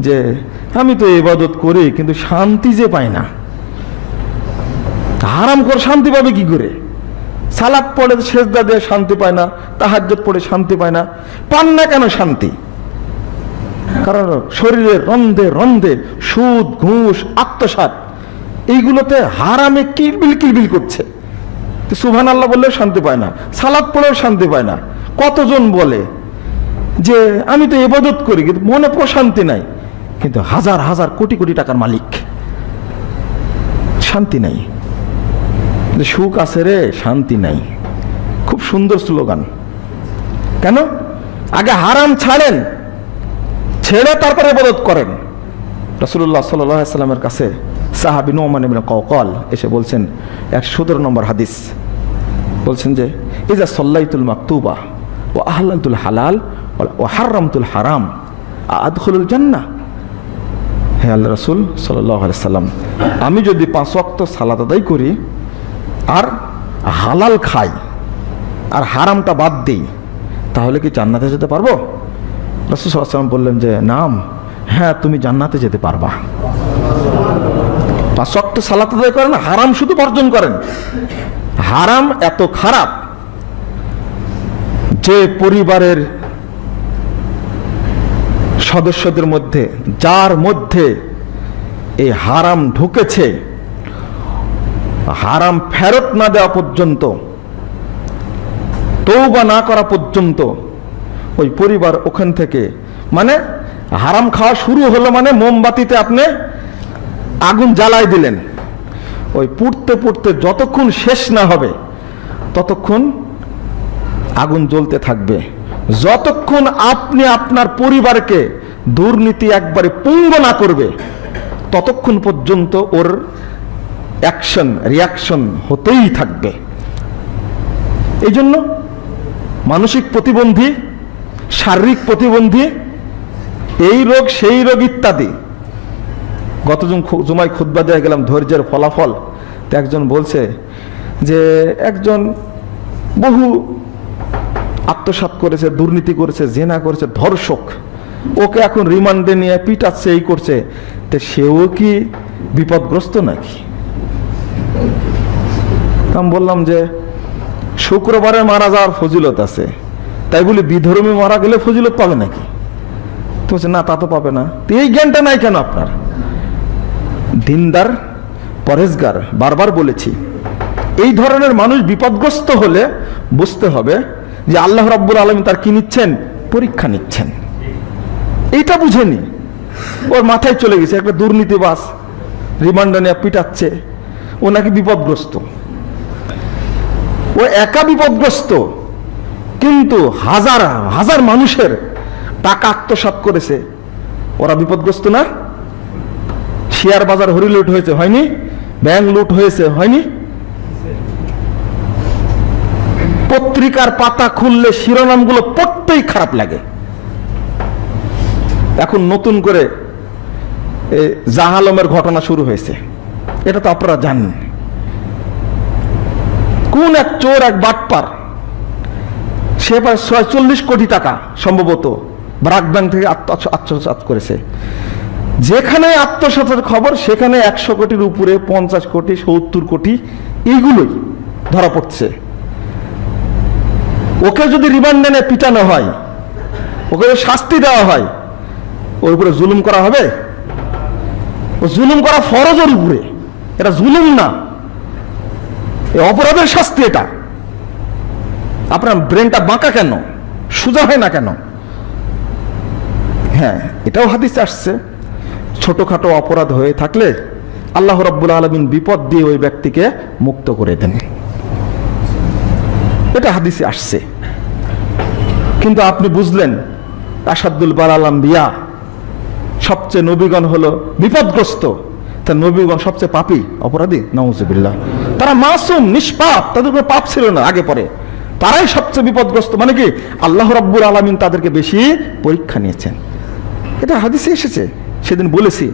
যে আমি তো ইবাদত করি কিন্তু শান্তি যে পাই না। হারাম করে শান্তি পাবে কি করে? সালাত পড়ে সেজদা দিয়ে শান্তি পায় না, তাহাজ্জুদ পড়ে শান্তি পায় না। পান না কেন শান্তি? কারণ শরীরের রন্ধে রন্ধে সুদ, ঘুষ, আত্মসাৎ এইগুলোতে হারামে কিলবিল কিলবিল করছে। সুবহানাল্লাহ বললেও শান্তি পায় না, সালাত পড়েও শান্তি পায় না। কতজন বলে যে আমি তো ইবাদত করি কিন্তু মনে প্রশান্তি নাই, কিন্তু হাজার হাজার কোটি কোটি টাকার মালিক, শান্তি নাই। সুখ আছে রে, শান্তি নাই। খুব সুন্দর স্লোগান। কেন? আগে হারাম ছাড়েন, ছেড়ে তারপরে ইবাদত করেন। রাসূলুল্লাহ সাল্লাল্লাহু আলাইহি ওয়াসাল্লামের কাছে সাহাবী নুমান ইবনে কাওকাল এসে বলছেন, 117 নম্বর হাদিস, বলছেন যে ইজা সাল্লাইতুল মাকতুবা ওয়া আহলালতুল হালাল ওয়া হারামতুল হারাম আদখুলুল জান্নাহ। হে আল্লাহ রাসূল সাল্লাল্লাহু আলাইহি ওয়াসাল্লাম, আমি যদি 5 ওয়াক্ত সালাত আদায় করি আর হালাল খাই আর হারামটা বাদ দিই, তাহলে কি জান্নাতে যেতে পারবো? রাসূল সাল্লাল্লাহু আলাইহি ওয়াসাল্লাম বললেন যে নাম, হ্যাঁ তুমি জান্নাতে যেতে পারবা। 5 ওয়াক্ত সালাত আদায় করেন, হারাম শুধু বর্জন করেন। হারাম এত খারাপ যে পরিবারের সদস্যদের মধ্যে যার মধ্যে এই হারাম ঢুকেছে, হারাম ফেরত না দেওয়া পর্যন্ত, তওবা না করা পর্যন্ত ওই পরিবার ওখান থেকে, মানে হারাম খাওয়া শুরু হলো মানে মোমবাতিতে আপনি আগুন জ্বালাই দিলেন, ওই পুড়তে পুড়তে যতক্ষণ শেষ না হবে ততক্ষণ আগুন জ্বলতে থাকবে। যতক্ষণ আপনি আপনার পরিবারকে দুর্নীতি একবারে পুঙ্গ না করবে ততক্ষণ পর্যন্ত ওর অ্যাকশন রিয়াকশন হতেই থাকবে। এই জন্য মানসিক প্রতিবন্ধী, শারীরিক প্রতিবন্ধী, এই রোগ সেই রোগ ইত্যাদি। গত জুমায় খুতবা দিয়ে গেলাম ধৈর্যের ফলাফল। তো একজন বলছে যে একজন বহু আত্মসাৎ করেছে, দুর্নীতি করেছে, জেনা করেছে, ধর্ষক, ওকে এখন রিমান্ডে নিয়ে পিটাচ্ছে, এই করছে, তো সেও কি বিপদগ্রস্ত নাকি? আমি বললাম যে শুক্রবারে মারা যাওয়ার ফজিলত আছে, তাই বলে বিধর্মী মারা গেলে ফজিলত পাবে নাকি? তো না, তা তো পাবে না। তো এই জ্ঞানটা নাই কেন আপনার? দিনদার, পরেজগার, বারবার বলেছি, এই ধরনের মানুষ বিপদগ্রস্ত হলে বুঝতে হবে যে আল্লাহ রাব্বুল আলামিন তার কি নিচ্ছেন? পরীক্ষা নিচ্ছেন। এইটা বুঝেনি, ওর মাথায় চলে গেছে একটা দুর্নীতিবাজ রিমান্ডে নিয়ে পিটাচ্ছে, ও নাকি বিপদগ্রস্ত। ও একা বিপদগ্রস্ত, কিন্তু হাজার হাজার মানুষের টাকা আত্মসাৎ করেছে, ওরা বিপদগ্রস্ত না? শেয়ার বাজার হরি লুট হয়েছে, হয়নি? ব্যাংক লুট হয়েছে, হয়নি? পত্রিকার পাতা খুললে শিরোনামগুলো পড়তেই খারাপ লাগে। এখন নতুন করে জাহালমের ঘটনা শুরু হয়েছে, এটা তো আপনারা জানেন। কোন এক চোর, এক বাটপার, সে প্রায় 46 কোটি টাকা সম্ভবত ব্রাক ব্যাংক থেকে আত্মসাৎ করেছে। যেখানে আত্মসাতের খবর সেখানে 100 কোটির উপরে, 50 কোটি, 70 কোটি, এইগুলোই ধরা পড়ছে। ওকে যদি রিমান্ডে নিয়ে পিটানো হয়, ওকে শাস্তি দেওয়া হয়, ওর উপরে জুলুম করা হবে? ও জুলুম করা ফরজ ওর উপরে, এটা জুলুম না, এই অপরাধের শাস্তি এটা। আপনার ব্রেনটা বাঁকা কেন? সোজা হয় না কেন? হ্যাঁ, এটাও হাদিসে আসছে, ছোটখাটো অপরাধ হয়ে থাকলে আল্লাহ রাব্বুল আলামিন বিপদ দিয়ে ওই ব্যক্তিকে মুক্ত করে দেন। এটা হাদিসে আসছে। কিন্তু আপনি বুঝলেন আসাদুল বালাল আম্বিয়া, সবচেয়ে নবীগণ হলো বিপদগ্রস্ত, তা নবীগণ সবচেয়ে পাপী অপরাধী, নাউজুবিল্লাহ। তারা মাসুম, নিষ্পাপ, তাদের কোনো পাপ ছিল না আগে পরে, তারাই সবচেয়ে বিপদগ্রস্ত। মানে কি, আল্লাহ রাব্বুল আলামিন তাদেরকে বেশি পরীক্ষা নিয়েছেন, এটা হাদিসে এসেছে। সেদিন বলেছি,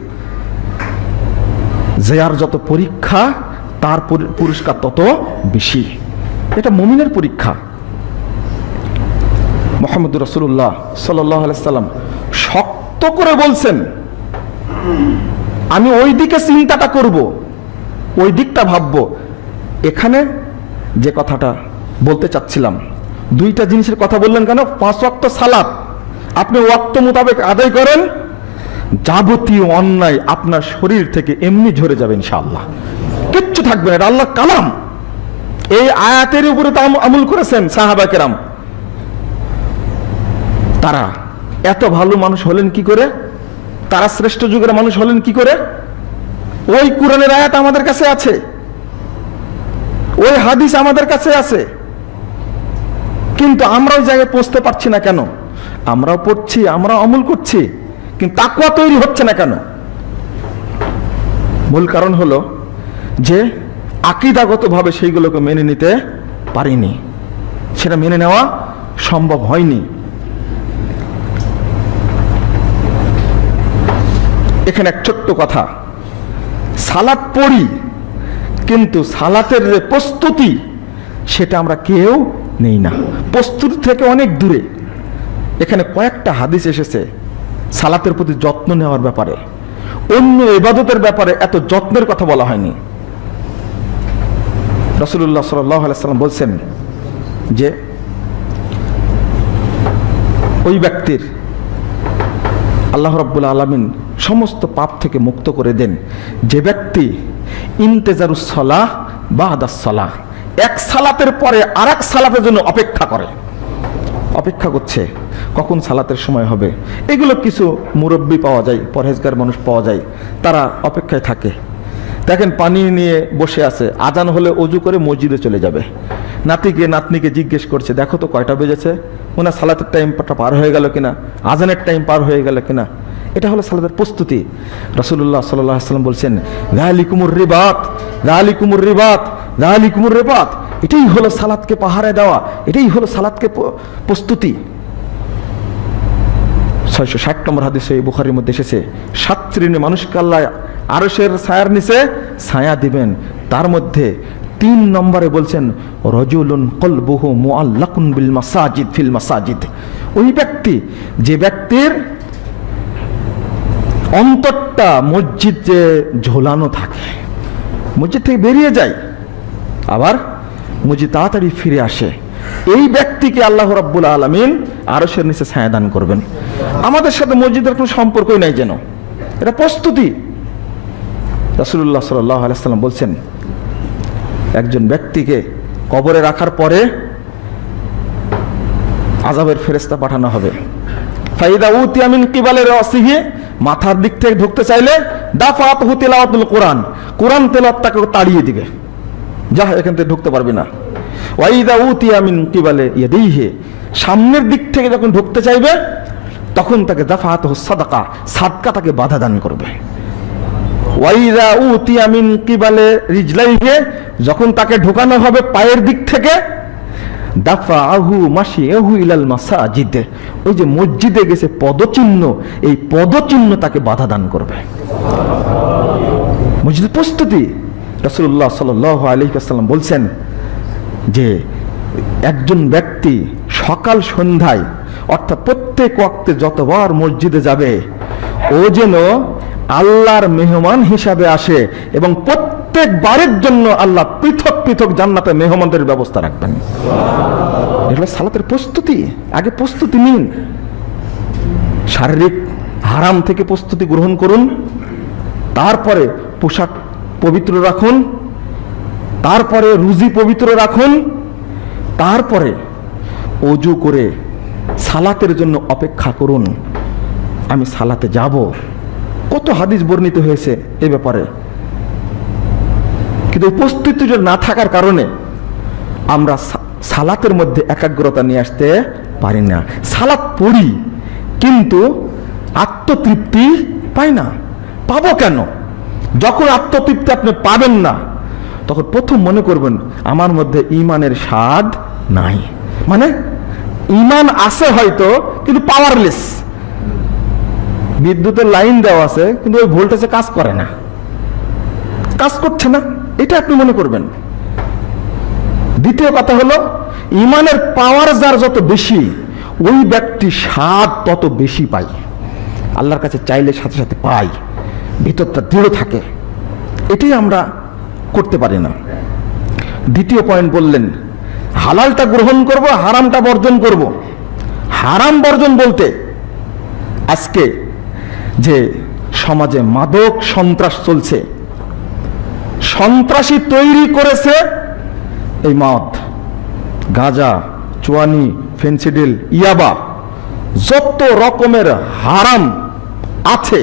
যার যত পরীক্ষা তার পুরস্কার তত বেশি, এটা মুমিনের পরীক্ষা। মুহাম্মদ রাসূলুল্লাহ সাল্লাল্লাহু আলাইহি সাল্লাম শক্ত করে বলছেন, আমি ওই দিকে চিন্তাটা করব, ওই দিকটা ভাববো। এখানে যে কথাটা বলতে চাচ্ছিলাম, দুইটা জিনিসের কথা বললেন কেন? 5 ওয়াক্ত সালাত আপনি ওয়াক্ত মোতাবেক আদায় করেন, যাবতীয় অন্যায় আপনার শরীর থেকে এমনি ঝরে যাবে ইনশাআল্লাহ, কিচ্ছু থাকবে না। এটা আল্লাহর কালাম। এই আয়াতের উপরে তো আমল করেছেন সাহাবা কেরাম। তারা এত ভালো মানুষ হলেন কি করে? তারা শ্রেষ্ঠ যুগের মানুষ হলেন কি করে? ওই কোরআনের আয়াত আমাদের কাছে আছে, ওই হাদিস আমাদের কাছে আছে, কিন্তু আমরা ওই জায়গায় পৌঁছতে পারছি না কেন? আমরাও পড়ছি, আমরাও আমল করছি, কিন্তু তাকওয়া তৈরি হচ্ছে না কেন? মূল কারণ হলো যে আকীদাগতভাবে সেইগুলোকে মেনে নিতে পারিনি, সেটা মেনে নেওয়া সম্ভব হয়নি। এখানে এক ছোট্ট কথা, সালাত পড়ি কিন্তু সালাতের যে প্রস্তুতি সেটা আমরা কেউ নেই না, প্রস্তুতি থেকে অনেক দূরে। এখানে কয়েকটা হাদিস এসেছে সালাতের প্রতি যত্ন নেওয়ার ব্যাপারে, অন্য ইবাদতের ব্যাপারে এত যত্নের কথা বলা হয়নি। রাসূলুল্লাহ সাল্লাল্লাহু আলাইহি সাল্লাম বলছেন যে ওই ব্যক্তির আল্লাহ রাব্বুল আলামিন সমস্ত পাপ থেকে মুক্ত করে দেন যে ব্যক্তি ইন্তেজারুস সালাহ বাদাস সালাহ, এক সালাতের পরে আরেক সালাতের জন্য অপেক্ষা করে, অপেক্ষা করছে কখন সালাতের সময় হবে। এগুলো কিছু মুরব্বী পাওয়া যায়, পরহেজগার মানুষ পাওয়া যায়, তারা অপেক্ষায় থাকে। দেখেন পানি নিয়ে বসে আছে, আজান হলে অজু করে মসজিদে চলে যাবে, নাতিকে নাতনিকে জিজ্ঞেস করছে, দেখো তো কয়টা বেজেছে, ওনার সালাতের টাইমটা পার হয়ে গেল কিনা, আজানের টাইম পার হয়ে গেল কিনা। এটা হলো সালাতের প্রস্তুতি। রাসূলুল্লাহ সাল্লাল্লাহু আলাইহি ওয়াসাল্লাম বলছেন, যালিকুমুর রিবাত, যালিকুমুর রিবাত, যালিকুমুর রিবাত। এটাই হলো সালাতকে পাহারা দেওয়া, এটাই হলো সালাতকে প্রস্তুতি। 660 নম্বর হাদিসে বুখারীর মধ্যে এসেছে, 7 শ্রেণীর মানুষকে আল্লাহ আরশের ছায়ার নিচে ছায়া দিবেন, তার মধ্যে 3 নম্বরে বলছেন রাজুলুন কলবুহু মুআল্লাকুন বিল মাসাজিদ ফিল মাসাজিদ। ওই ব্যক্তি, যে ব্যক্তির অন্তরটা মসজিদে ঝোলানো থাকে, মসজিদ থেকে বেরিয়ে যায় আবার মসজিদ তাড়াতাড়ি ফিরে আসে, এই ব্যক্তিকে আল্লাহ রাব্বুল আলামিন আরশের নিচে ছায়া দান করবেন। আমাদের সাথে মসজিদের কোনো সম্পর্কই নাই যেন, এটা প্রস্তুতি। রাসূলুল্লাহ সাল্লাল্লাহু আলাইহি ওয়াসাল্লাম বলছেন, একজন ব্যক্তিকে কবরে রাখার পরে আযাবের ফেরেশতা পাঠানো হবে। ফাইদা উতিয়া মিন কিবালি রাসিহি, মাথার দিক থেকে ঢুকতে চাইলে দাফাতহু তিলাওয়াতুল কোরআন, কোরআন তেলাওয়াত তাকে তাড়িয়ে দিবে, যা এখান থেকে ঢুকতে পারবি না। ওয়াইদা উতিয়া মিন কিবালি ইয়াদিহি, সামনের দিক থেকে যখন ঢুকতে চাইবে তখন তাকে দাফাতহু সাদাকা, সাদকা তাকে বাধা দান করবে। ওয়াইদা উতিয়া মিন কিবালি রিজলাইহি, যখন তাকে ঢোকানো হবে পায়ের দিক থেকে দাফাহু মাশিয়াহু ইলাল মাসাজিদ, ওই যে মসজিদে গেছে পদচিহ্ন, এই পদচিহ্ন তাকে বাধা দান করবে। মসজিদের প্রস্তুতি। রাসূলুল্লাহ সাল্লাল্লাহু আলাইহি ওয়াসাল্লাম বলছেন যে একজন ব্যক্তি সকাল সন্ধ্যায় অর্থাৎ প্রত্যেক ওয়াক্তে যতবার মসজিদে যাবে ও যেন আল্লাহর মেহমান হিসাবে আসে, এবং প্রত্যেকবারের জন্য আল্লাহ পৃথক পৃথক জান্নাতে মেহমানদের ব্যবস্থা রাখবেন। এগুলো সালাতের প্রস্তুতি। আগে প্রস্তুতি নিন, শারীরিক হারাম থেকে প্রস্তুতি গ্রহণ করুন, তারপরে পোশাক পবিত্র রাখুন, তারপরে রুজি পবিত্র রাখুন, তারপরে ওযু করে সালাতের জন্য অপেক্ষা করুন, আমি সালাতে যাব। কত হাদিস বর্ণিত হয়েছে এই ব্যাপারে, কিন্তু এই প্রস্তুতিটা না থাকার কারণে আমরা সালাতের মধ্যে একাগ্রতা নিয়ে আসতে পারি না। সালাত পড়ি কিন্তু আত্মতৃপ্তি পাই না। পাবো কেন? যখন আত্মতৃপ্তি আপনি পাবেন না, তখন প্রথম মনে করবেন আমার মধ্যে ঈমানের স্বাদ নাই। মানে ঈমান আছে হয়তো, কিন্তু পাওয়ারলেস। বিদ্যুতের লাইন দেওয়া আছে কিন্তু ওই ভোল্টেজে কাজ করে না, কাজ করছে না, এটা আপনি মনে করবেন। দ্বিতীয় কথা হলো, ঈমানের পাওয়ার যার যত বেশি, ওই ব্যক্তি স্বাদ তত বেশি পায়। আল্লাহর কাছে চাইলে সাথে সাথে পাই, ভিতরটা দৃঢ় থাকে। এটাই আমরা করতে পারি না। দ্বিতীয় পয়েন্ট বললেন, হালালটা গ্রহণ করব, হারামটা বর্জন করব। হারাম বর্জন বলতে আজকে যে সমাজে মাদক সন্ত্রাস চলছে, সন্ত্রাসী তৈরি করেছে এই মদ, গাঁজা, চুয়ানি, ফেন্সিডিল, ইয়াবা, যত রকমের হারাম আছে,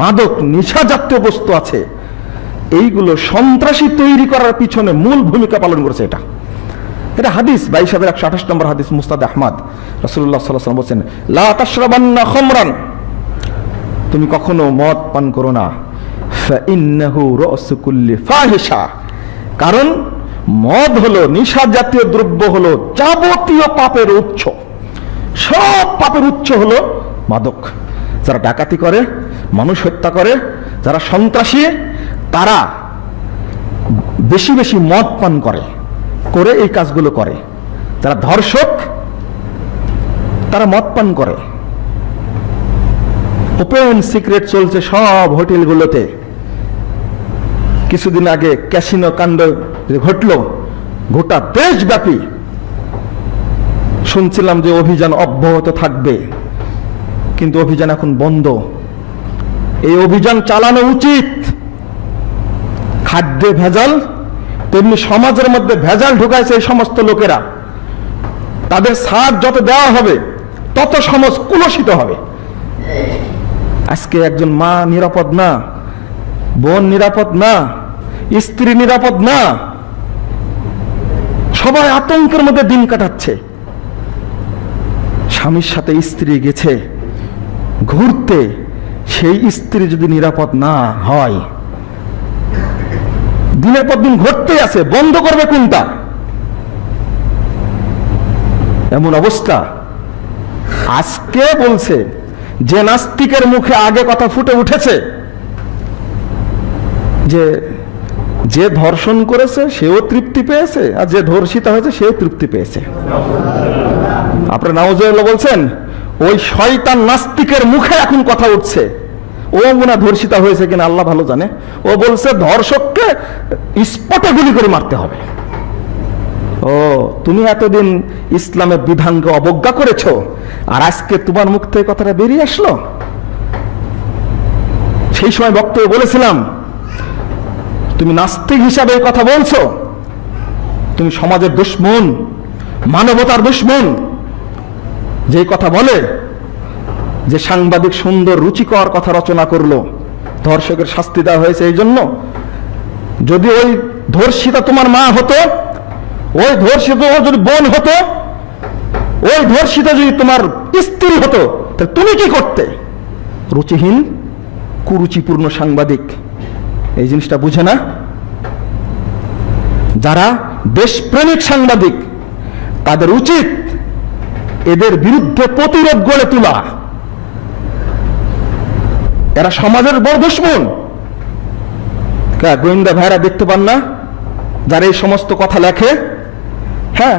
মাদক নিশা জাতীয় বস্তু আছে, এইগুলো সন্ত্রাসী তৈরি করার পিছনে মূল ভূমিকা পালন করেছে। এটা হাদিস 22,128 নম্বর হাদিস, মুস্তাদ আহমদ। রাসূলুল্লাহ সাল্লাল্লাহু আলাইহি ওয়াসাল্লাম বলেছেন, লা তাশরাবান্না খামরান, তুমি কখনো মদ পান করো না, ফাইন্নাহু রাসু কুল্লি ফাহিশা, কারণ মদ হলো, নিশা জাতীয় দ্রব্য হলো যাবতীয় পাপের উৎস। সব পাপের উৎস হলো মাদক। যারা ডাকাতি করে, মানুষ হত্যা করে, যারা সন্ত্রাসী, তারা বেশি বেশি মদ পান করে করে এই কাজগুলো করে। যারা ধর্ষক, তারা মদ পান করে। ওপেন সিক্রেট চলছে সব হোটেলগুলোতে। কিছুদিন আগে ক্যাসিনো কাণ্ড ঘটল গোটা দেশব্যাপী, শুনছিলাম যে অভিযান অব্যাহত থাকবে, কিন্তু অভিযান এখন বন্ধ। এই অভিযান চালানো উচিত। খাদ্যে ভেজাল, তেমনি সমাজের মধ্যে ভেজাল ঢুকাইছে এই সমস্ত লোকেরা। তাদের ছাড় যত দেওয়া হবে তত সমাজ কুলসিত হবে। আজকে একজন মা নিরাপদ না, বোন নিরাপদ না, স্ত্রী নিরাপদ না, সবাই আতঙ্কের মধ্যে দিন কাটাচ্ছে। স্বামীর সাথে স্ত্রী গেছে ঘুরতে, সেই স্ত্রী যদি নিরাপদ না হয়, দিনের পর দিন ঘটতে আছে, বন্ধ করবে কোনটা? এমন অবস্থা। আজকে বলছে যে নাস্তিকের মুখে আগে কথা ফুটে উঠেছে যে যে ধর্ষণ করেছে সেও তৃপ্তি পেয়েছে, আর যে ধর্ষিতা হয়েছে সেও তৃপ্তি পেয়েছে। আপনারা নাউজুবিল্লাহ বলছেন, ওই শয়তান নাস্তিকের মুখে এখন কথা উঠছে। ও মনে ধর্ষিতা হয়েছে কিনা আল্লাহ ভালো জানে। ও বলছে ধর্ষককে স্পটে গুলি করে মারতে হবে। ও, তুমি এতদিন ইসলামের বিধানকে অবজ্ঞা করেছো, আর আজকে তোমার মুখ থেকে কথাটা বেরিয়ে আসলো। সেই সময় বক্তব্য বলেছিলাম, তুমি নাস্তিক হিসাবে কথা বলছো, তুমি সমাজের দুশ্মন, মানবতার দুশ্মন। যে কথা বলে যে সাংবাদিক সুন্দর রুচিকর কথা রচনা করলো, ধর্ষকের শাস্তি দেওয়া হয়েছে এই জন্য। যদি ওই ধর্ষিতা তোমার মা হতো, ওই ধর্ষিত যদি বোন হতো, ওই ধর্ষিতা যদি তোমার স্ত্রী হতো, তাহলে তুমি কি করতে? রুচিহীন, কুরুচিপূর্ণ সাংবাদিক এই জিনিসটা বুঝে না। যারা দেশপ্রেমিক সাংবাদিক, তাদের উচিত এদের বিরুদ্ধে প্রতিরোধ গড়ে তোলা। এরা সমাজের বড় দুশ্মন। গোয়েন্দা ভাইরা দেখতে পান না যারা এই সমস্ত কথা লেখে? হ্যাঁ,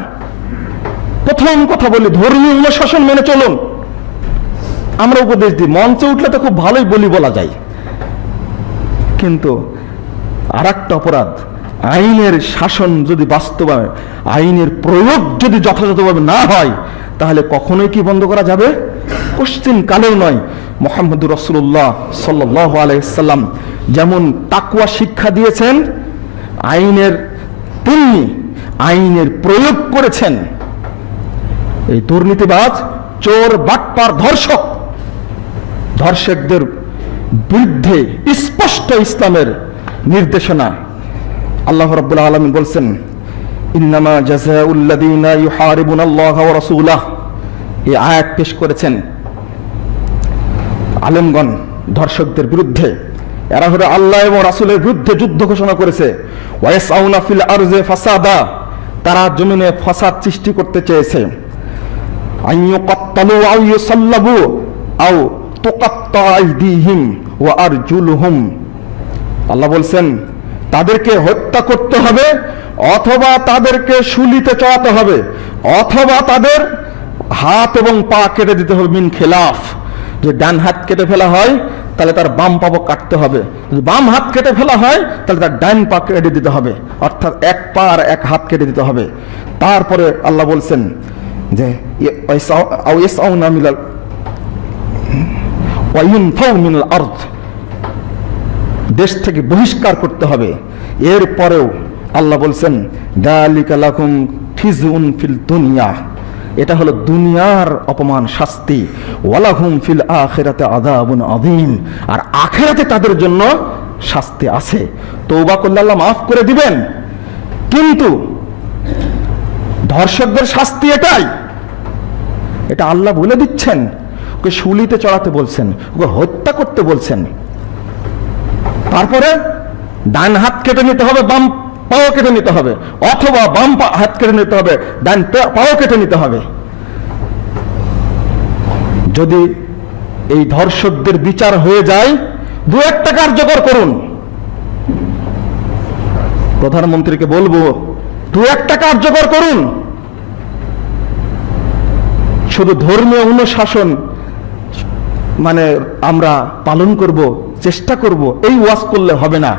প্রথম কথা বলি, ধর্মীয় অনুশাসন মেনে চলুন। আমরা উপদেশ দিই, মঞ্চে উঠলে তো খুব ভালোই বলা যায়, কিন্তু আর একটা অপরাধ, আইনের শাসন যদি বাস্তবায়ন, আইনের প্রয়োগ যদি যথাযথভাবে না হয়, তাহলে কখনোই কি বন্ধ করা যাবে? কোশ্চিন কালেও নয়। মুহাম্মদুর রাসূলুল্লাহ সাল্লাল্লাহু আলাইহি সাল্লাম যেমন তাকওয়া শিক্ষা দিয়েছেন, তিনি আইনের প্রয়োগ করেছেন। এই দুর্নীতিবাজ, চোর, বাটপার, ধর্ষকদের বিরুদ্ধে স্পষ্ট ইসলামের নির্দেশনা। আল্লাহ রাব্বুল আলামিন বলছেন, ইন্নামা জাযাউল্লাযীনা ইউহারিবুনাল্লাহা ওয়া রাসূলাহু, এই আয়াত পেশ করেছেন আলেমগণ ধর্ষকদের বিরুদ্ধে। এরা হলো আল্লাহ এবং রাসূলের বিরুদ্ধে যুদ্ধ ঘোষণা করেছে। ওয়া ইয়াসআউনা ফিল আরজি ফাসাদা, তারা জমিনে ফাসাদ সৃষ্টি করতে চেয়েছে। আইয়ুকাত্তালু আও ইউসাল্লাবু আও তুকাত্তা আইদিহিম ওয়া আরজুলুহুম, আল্লাহ বলছেন তাদেরকে হত্যা করতে হবে, অথবা তাদেরকে শুলিতে চড়াতে হবে, অথবা তাদের হাত এবং পা কেটে দিতে হবে। মিন খিলাফ, যে ডান হাত কেটে ফেলা হয় তাহলে তার বাম পাও কাটতে হবে, যদি বাম হাত কেটে ফেলা হয় তাহলে তার ডান পা কেটে দিতে হবে, অর্থাৎ এক পা আর এক হাত কেটে দিতে হবে। তারপরে আল্লাহ বলছেন যে দেশ থেকে বহিষ্কার করতে হবে। এরপরেও আল্লাহ বলছেন যালিকা লাকুম খিজউন ফিল দুনিয়া, এটা হলো দুনিয়ার অপমান শাস্তি, ওয়ালাহুম ফিল আখিরাতি আযাবুন আযীম, আর আখিরাতে তাদের জন্য শাস্তি আছে। তওবা করলে আল্লাহ মাফ করে দিবেন, কিন্তু ধর্ষকদের শাস্তি এটাই, এটা আল্লাহ বলে দিচ্ছেন। ওকে শুলিতে চড়াতে বলছেন, ওকে হত্যা করতে বলছেন। তারপরে ডান হাত কেটে নিতে হবে, বাম পাও কেটে নিতে হবে, অথবা বাম হাত কেটে নিতে হবে, ডান পাও কেটে নিতে হবে। যদি এই ধর্ষকদের বিচার হয়ে যায়, দু একটা কার্যকর করুন। প্রধানমন্ত্রীকে বলবো দু একটা কার্যকর করুন। শুধু ধর্মীয় অনুশাসন মানে আমরা পালন করব, চেষ্টা করব, এই ওয়াজ করলে হবে না।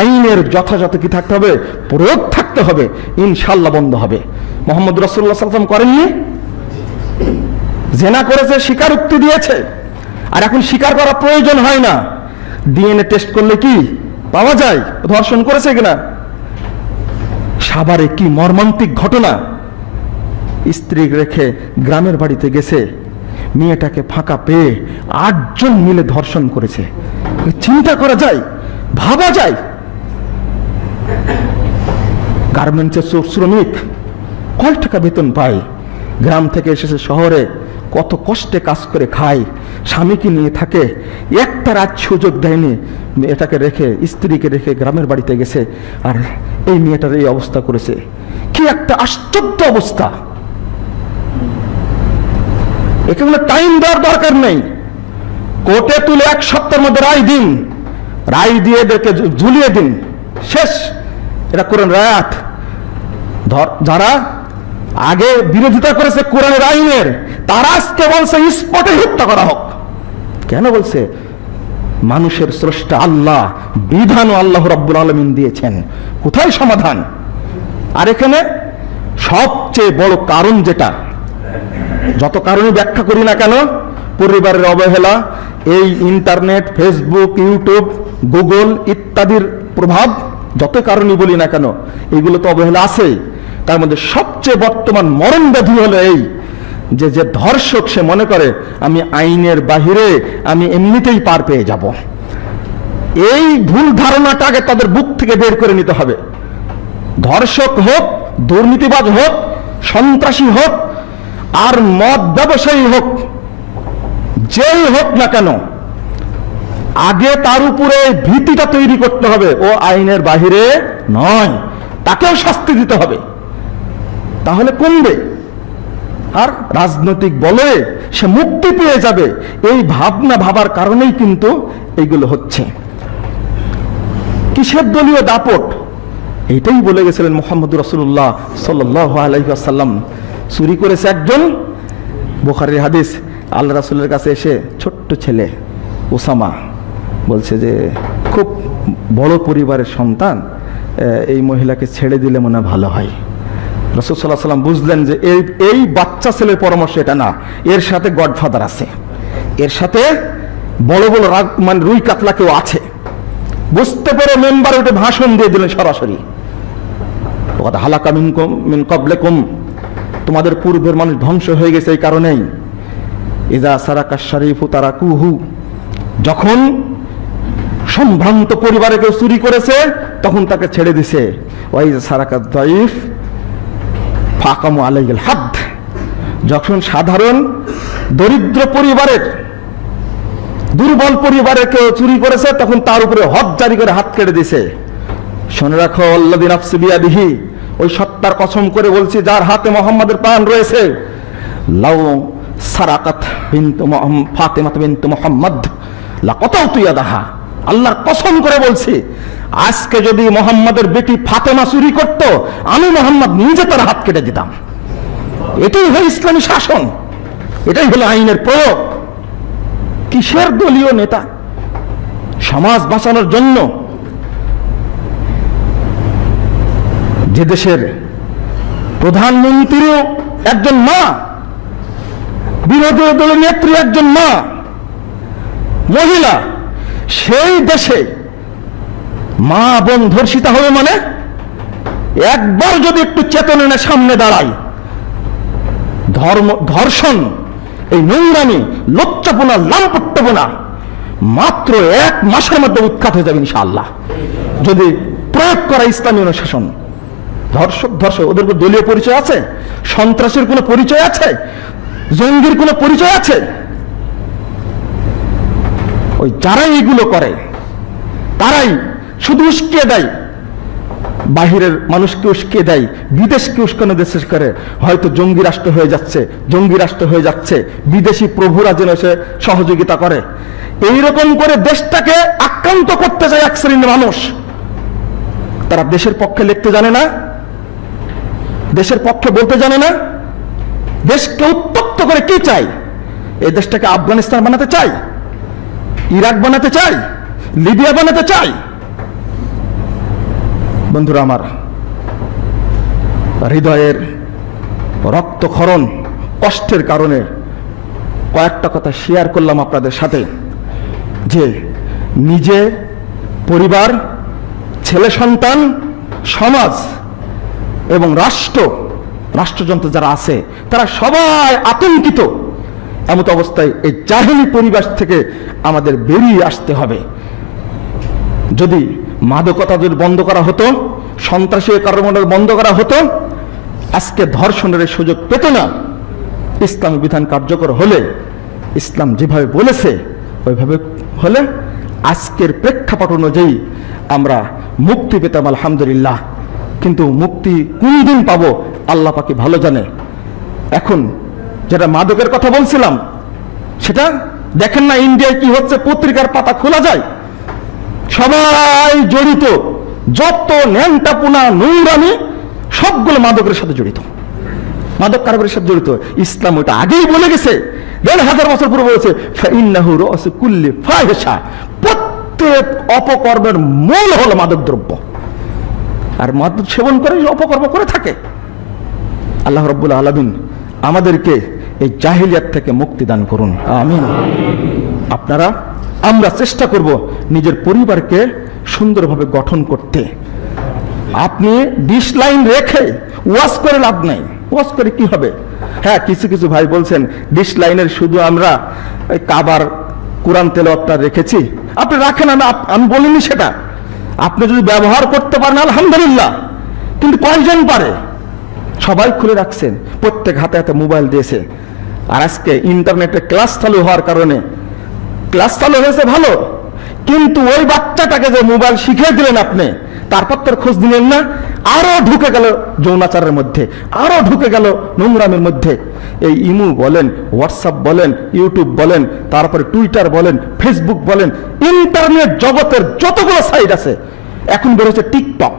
আইনের যথাযথ কি থাকতে হবে, প্রয়োগ থাকতে হবে, ইনশাআল্লাহ বন্ধ হবে। মুহাম্মদ রাসূলুল্লাহ সাল্লাল্লাহু আলাইহি ওয়াসাল্লাম করেননি? জেনা করেছে, স্বীকারোক্তি দিয়েছে, আর এখন স্বীকার করা প্রয়োজন হয় না। ডিএনএ টেস্ট করলে কি পাওয়া যায় ধর্ষণ করেছে কিনা। সাভারে কি মর্মান্তিক ঘটনা, স্ত্রী রেখে গ্রামের বাড়িতে গেছে, মেয়েটাকে ফাঁকা পেয়ে 8 জন মিলে ধর্ষণ করেছে। চিন্তা করা যায়, ভাবা যায়। গার্মেন্টসের শ্রমিক কয় টাকা বেতন পায়, গ্রাম থেকে এসেছে শহরে, কত কষ্টে কাজ করে খায়, স্বামীকে নিয়ে থাকে, একটা রাত সুযোগ দেয়নি, মেয়েটাকে রেখে, স্ত্রীকে রেখে গ্রামের বাড়িতে গেছে, আর এই মেয়েটার এই অবস্থা করেছে। কি একটা আশ্চর্য অবস্থা। এখানে টাইম দেওয়ার দরকার নেই, কোর্টে তুলে 1 সপ্তাহের মধ্যে রায় দিন, রায় দিয়ে এদেরকে ঝুলিয়ে দিন, শেষ। এটা কোরআন রায়াত। যারা আগে বিরোধিতা করেছে কোরআনের আইনের, তারা আজকে বলছে স্পটে হত্যা করা হোক। কেন বলছে? মানুষের স্রষ্টা আল্লাহ, বিধানও আল্লাহ রাব্বুল আলামিন দিয়েছেন, কোথায় সমাধান? আর এখানে সবচেয়ে বড় কারণ, যেটা যত কারণে ব্যাখ্যা করি না কেন, পরিবারের অবহেলা, এই ইন্টারনেট, ফেসবুক, ইউটিউব, গুগল ইত্যাদির প্রভাব, যত কারণই বলি না কেন, এগুলো তো অবহেলা আছে। তার মধ্যে সবচেয়ে বর্তমান মরণ ব্যাধি হলো এই যে যে ধর্ষক সে মনে করে আমি আইনের বাহিরে, আমি এমনিতেই পার পেয়ে যাব। এই ভুল ধারণাটাকে তাদের বুক থেকে বের করে নিতে হবে। ধর্ষক হোক, দুর্নীতিবাজ হোক, সন্ত্রাসী হোক, আর মদ ব্যবসায়ী হোক, যেই হোক না কেন, আগে তার উপরে ভীতিটা তৈরি করতে হবে, ও আইনের বাহিরে নয়, তাকেও শাস্তি দিতে হবে, তাহলে কমবে। আর রাজনৈতিক বলে সে মুক্তি পেয়ে যাবে, এই ভাবনা ভাবার কারণেই কিন্তু এইগুলো হচ্ছে। কিসের দলীয় দাপট, এইটাই বলে গেছিলেন মুহাম্মদুর রাসূলুল্লাহ সাল্লাল্লাহু আলাইহি ওয়াসাল্লাম। চুরি করেছে একজন, বুখারীর হাদিস, আল্লাহ রাসূলের কাছে এসে ছোট্ট ছেলে ওসামা বলছে যে খুব বড় পরিবারের সন্তান, এই মহিলাকে ছেড়ে দিলে মনে ভালো হয়। রাসূল সাল্লাল্লাহু আলাইহি ওয়াসাল্লাম বুঝলেন যে এই বাচ্চা ছেলের পরামর্শ এটা না, এর সাথে গডফাদার আছে, এর সাথে বড় বড় মানে রুই কাতলা কেউ আছে। বুঝতে পেরে মেম্বার উঠে ভাষণ দিয়ে দিলেন সরাসরি, হালাকা মিনকুম মিন ক্বাবলিকুম, তোমাদের পূর্বের মানুষ ধ্বংস হয়ে গেছে এই কারণেই। ইযা সারাকা শারিফু তারাকুহু, যখন সম্ভ্রান্ত পরিবারে কেউ চুরি করেছে তখন তাকে ছেড়ে দিছে। ওয়াইযা সারাকা দাইফ ফাকামু আলাইহিল হাদ, যখন সাধারণ দরিদ্র পরিবারের, দুর্বল পরিবারের কেউ চুরি করেছে, তখন তার উপরে হদ জারি করে হাত কেটে দিয়েছে। শুনে রাখো, আল্লাযী নাফসি বিয়াদিহি, ওই সত্তার কসম করে বলছি যার হাতে মুহাম্মাদের প্রাণ রয়েছে, লাউ সারাকাত বিনতু ফাতিমা বিনতু মুহাম্মদ লাকাতাতু ইয়াদাহা, আল্লাহর কসম করে বলছি, আজকে যদি মুহাম্মাদের বেটি ফাতেমা চুরি করত, আমি মুহাম্মদ নিজে তার হাত কেটে দিতাম। এটাই হলো ইসলামী শাসন, এটাই হলো আইনের প্রয়োগ। কিসের দলীয় নেতা? সমাজ বাঁচানোর জন্য যে দেশের প্রধানমন্ত্রীও একজন মা, বিরোধী দলের নেত্রী একজন মা, মহিলা, সেই দেশে মা বোন ধর্ষিতা হবে মানে একবার যদি একটু চেতনের সামনে দাঁড়ায়, ধর্ষণ, এই নোংরামি, লজ্জাপনা, লামপট্যপনা মাত্র 1 মাসের মধ্যে উৎখাত হয়ে যাবে ইনশাআল্লাহ, যদি প্রয়োগ করা ইসলামী অনুশাসন। ধর্ষক ওদের দলীয় পরিচয় আছে? সন্ত্রাসের কোনো পরিচয় আছে? জঙ্গির কোনো পরিচয় আছে? ওই যারাই এগুলো করে তারাই শুধু উস্কিয়ে দেয়, বাহিরের মানুষকে উস্কিয়ে দেয়, বিদেশকে উস্কানো দেশে করে, হয়তো জঙ্গি রাষ্ট্র হয়ে যাচ্ছে, জঙ্গি রাষ্ট্র হয়ে যাচ্ছে, বিদেশি প্রভুরা যেন সে সহযোগিতা করে। এইরকম করে দেশটাকে আক্রান্ত করতে চায় এক শ্রেণীর মানুষ। তারা দেশের পক্ষে লিখতে জানে না, দেশের পক্ষে বলতে জানে না, দেশকে উত্তপ্ত করে কি চাই? এই দেশটাকে আফগানিস্তান বানাতে চাই, ইরাক বানাতে চাই, লিবিয়া বানাতে চাই। বন্ধুরা আমার, হৃদয়ের রক্তক্ষরণ, কষ্টের কারণে কয়েকটা কথা শেয়ার করলাম আপনাদের সাথে, যে নিজে, পরিবার, ছেলে সন্তান, সমাজ এবং রাষ্ট্রযন্ত্র যারা আছে তারা সবাই আতঙ্কিত। এমত অবস্থায় এই জাহেলি পরিবেশ থেকে আমাদের বেরিয়ে আসতে হবে। যদি মাদকতা যদি বন্ধ করা হতো, সন্ত্রাসী কর্মকাণ্ড বন্ধ করা হতো, আজকে ধর্ষণের সুযোগ পেত না। ইসলামী বিধান কার্যকর হলে, ইসলাম যেভাবে বলেছে ওইভাবে হলে আজকের প্রেক্ষাপট অনুযায়ী আমরা মুক্তি পেতাম, আলহামদুলিল্লাহ। কিন্তু মুক্তি কোন দিন পাবো আল্লাহ পাকি ভালো জানে। এখন যেটা মাদকের কথা বলছিলাম, সেটা দেখেন না ইন্ডিয়ায় কি হচ্ছে, পত্রিকার পাতা খোলা যায়, সবাই জড়িত, যত ন্যাংটাপুনা নোংরামি সবগুলো মাদকের সাথে জড়িত, মাদক কারবারের সাথে জড়িত। ইসলাম ওটা আগেই বলে গেছে, 1500 বছর পূর্বে বলেছে, ফাইন্নাহু রাসু কুল্লি ফাহিশা, প্রত্যেক অপকর্মের মূল হলো মাদক দ্রব্য। আর মাদক সেবন করে অপকর্ম করে থাকে। আল্লাহ রাব্বুল আলামিন আমাদেরকে এই জাহিলিয়াত থেকে মুক্তি দান করুন, আমিন। আমরা চেষ্টা করব নিজের পরিবারকে সুন্দরভাবে গঠন করতে। আপনি 20 লাইন রেখে ওয়াজ করে লাভ নাই। ওয়াজ করে কি হবে? হ্যাঁ, কিছু কিছু ভাই বলছেন 20 লাইনের শুধু আমরা কাবার কোরআন তেলাওয়াতটা রেখেছি। আপনি রাখেন, আমি বলিনি সেটা। আপনি যদি ব্যবহার করতে পারেন আলহামদুলিল্লাহ, কিন্তু কয়জন পারে? সবাই খুলে রাখছেন, প্রত্যেক হাতে হাতে মোবাইল দিয়েছে। আর আজকে ইন্টারনেটে ক্লাস চালু হওয়ার কারণে, ক্লাস চালু হয়েছে ভালো, কিন্তু ওই বাচ্চাটাকে যে মোবাইল শিখিয়ে দিলেন আপনি, তারপর তোর খোঁজ দিলেন না, আরো ঢুকে গেল যৌনাচারের মধ্যে, আরো ঢুকে গেল নোংরামের মধ্যে। এই ইমু বলেন, হোয়াটসঅ্যাপ বলেন, ইউটিউব বলেন, তারপরে টুইটার বলেন, ফেসবুক বলেন, ইন্টারনেট জগতের যতগুলো সাইট আছে, এখন বেরোচ্ছে টিকটক,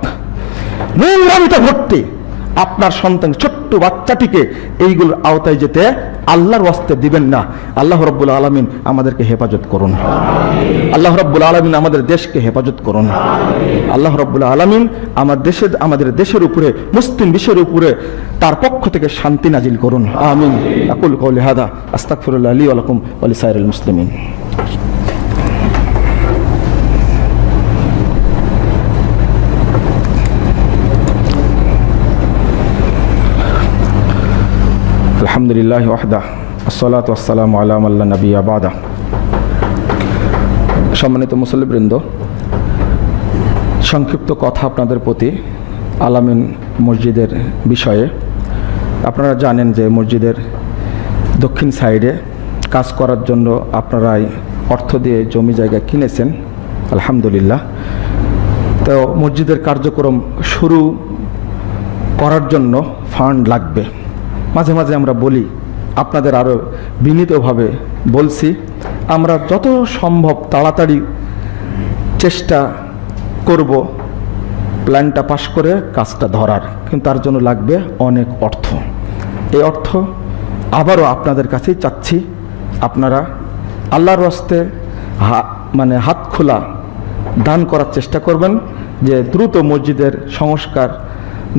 নোংরামিতে ভর্তি। আপনার সন্তান, ছোট্ট বাচ্চাটিকে এইগুলোর আওতায় যেতে আল্লাহর ওয়াস্তে দিবেন না। আল্লাহ রাব্বুল আলামিন আমাদেরকে হেফাজত করুন। আল্লাহ রাব্বুল আলামিন আমাদের দেশকে হেফাজত করুন। আল্লাহ রাব্বুল আলামিন আমাদের দেশের উপরে, মুসলিম বিশ্বের উপরে তার পক্ষ থেকে শান্তি নাজিল করুন, আমিন। আকুল কওলি হাদা আস্তাগফিরুল্লাহ লি ওয়া লাকুম ওয়া লিসাইরিল মুসলিমিন। আলহামদুলিল্লাহ ওয়াহদা আসসালাতু ওয়াসসালামু আলা মান লা নাবিয়্যা বাদা। সম্মানিত মুসল্লিবৃন্দ, সংক্ষিপ্ত কথা আপনাদের প্রতি আলামিন মসজিদের বিষয়ে। আপনারা জানেন যে মসজিদের দক্ষিণ সাইডে কাজ করার জন্য আপনারাই অর্থ দিয়ে জমি জায়গা কিনেছেন, আলহামদুলিল্লাহ। তো মসজিদের কার্যক্রম শুরু করার জন্য ফান্ড লাগবে। মাঝে মাঝে আমরা বলি, আপনাদের আরও বিনীতভাবে বলছি, আমরা যত সম্ভব তাড়াতাড়ি চেষ্টা করব প্ল্যানটা পাস করে কাজটা ধরার, কিন্তু তার জন্য লাগবে অনেক অর্থ। এই অর্থ আবারও আপনাদের কাছেই চাচ্ছি, আপনারা আল্লাহর রাস্তে হাত খোলা দান করার চেষ্টা করবেন, যে দ্রুত মসজিদের সংস্কার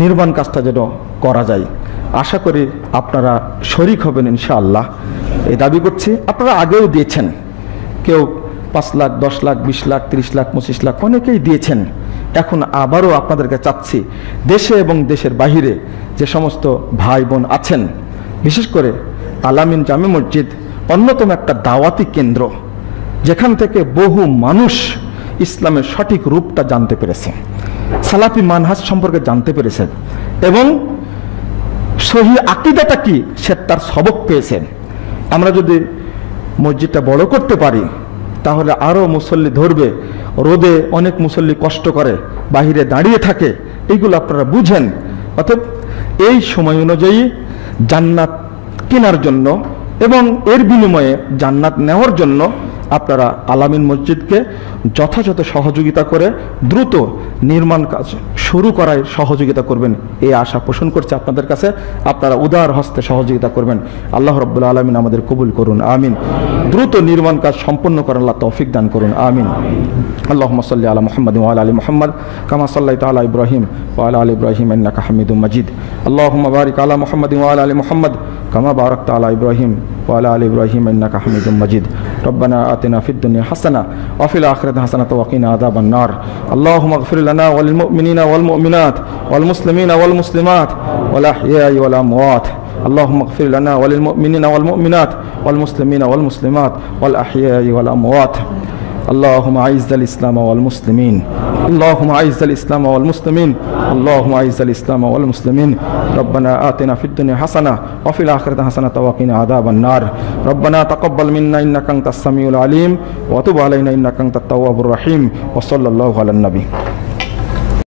নির্মাণ কাজটা যেন করা যায়। আশা করি আপনারা শরিক হবেন ইনশাআল্লাহ, এই দাবি করছি। আপনারা আগেও দিয়েছেন, কেউ 5 লাখ, 10 লাখ, 20 লাখ, 30 লাখ, 25 লাখ, অনেকেই দিয়েছেন। এখন আবারও আপনাদেরকে চাচ্ছি, দেশে এবং দেশের বাহিরে যে সমস্ত ভাই বোন আছেন, বিশেষ করে আলামিন জামে মসজিদ অন্যতম একটা দাওয়াতি কেন্দ্র, যেখান থেকে বহু মানুষ ইসলামের সঠিক রূপটা জানতে পেরেছে, সালাফি মানহাজ সম্পর্কে জানতে পেরেছেন, এবং সহি আকীদাটা কি সে তার সবক পেয়েছেন। আমরা যদি মসজিদটা বড় করতে পারি তাহলে আরও মুসল্লি ধরবে। রোদে অনেক মুসল্লি কষ্ট করে, বাহিরে দাঁড়িয়ে থাকে, এইগুলো আপনারা বুঝেন। অর্থাৎ এই সময় অনুযায়ী জান্নাত কেনার জন্য এবং এর বিনিময়ে জান্নাত নেওয়ার জন্য আপনারা আলামিন মসজিদকে যথাযথ সহযোগিতা করে দ্রুত নির্মাণ কাজ শুরু করায় সহযোগিতা করবেন, এই আশা পোষণ করছে আপনাদের কাছে। আপনারা উদার হস্তে সহযোগিতা করবেন। আল্লাহ রাব্বুল আলামিন আমাদের কবুল করুন, আমিন। দ্রুত নির্মাণ কাজ সম্পন্ন করার আল্লাহ তৌফিক দান করুন, আমিন। আল্লাহুম্মা সাল্লি আলা মুহাম্মাদ ওয়া আলা আলি মুহাম্মাদ কামা সাল্লাইতা আলা ইব্রাহিম ওয়া আলা আলি ইব্রাহিম ইন্নাকা হামিদুম মাজিদ। আল্লাহুম্মা বারিক আলা মুহাম্মাদ ওয়া আলা আলি মুহাম্মাদ কামা বারাকতা আলা ইব্রাহিম ওয়া আলা আলি ইব্রাহিম ইন্নাকা হামিদুম মাজিদ। রব্বানা আতিনা ফিদ দুনিয়া হাসানাহ ওয়া ফিল আখিরাতি হাসানাহ ওয়া কিনা আযাবান নার। আল্লাহুম্মা ইগফির লানা ওয়া লিল মুমিনিনা ওয়াল মুমিনাত ওয়াল মুসলিমিনা ওয়াল মুসলিমাত ওয়াল আহইয়াই ওয়াল আমওয়াত। اللهم اغفر لنا وللمؤمنين والمؤمنات والمسلمين والمسلمات والأحياء والأموات. اللهم أعز الإسلام والمسلمين، اللهم أعز الإسلام والمسلمين، اللهم أعز الإسلام والمسلمين. ربنا آتنا في الدنيا حسنة وفي الآخرة حسنة وقنا عذاب النار. ربنا تقبل منا إنك أنت السميع العليم وتب علينا إنك أنت التواب الرحيم. وصلى الله على النبي.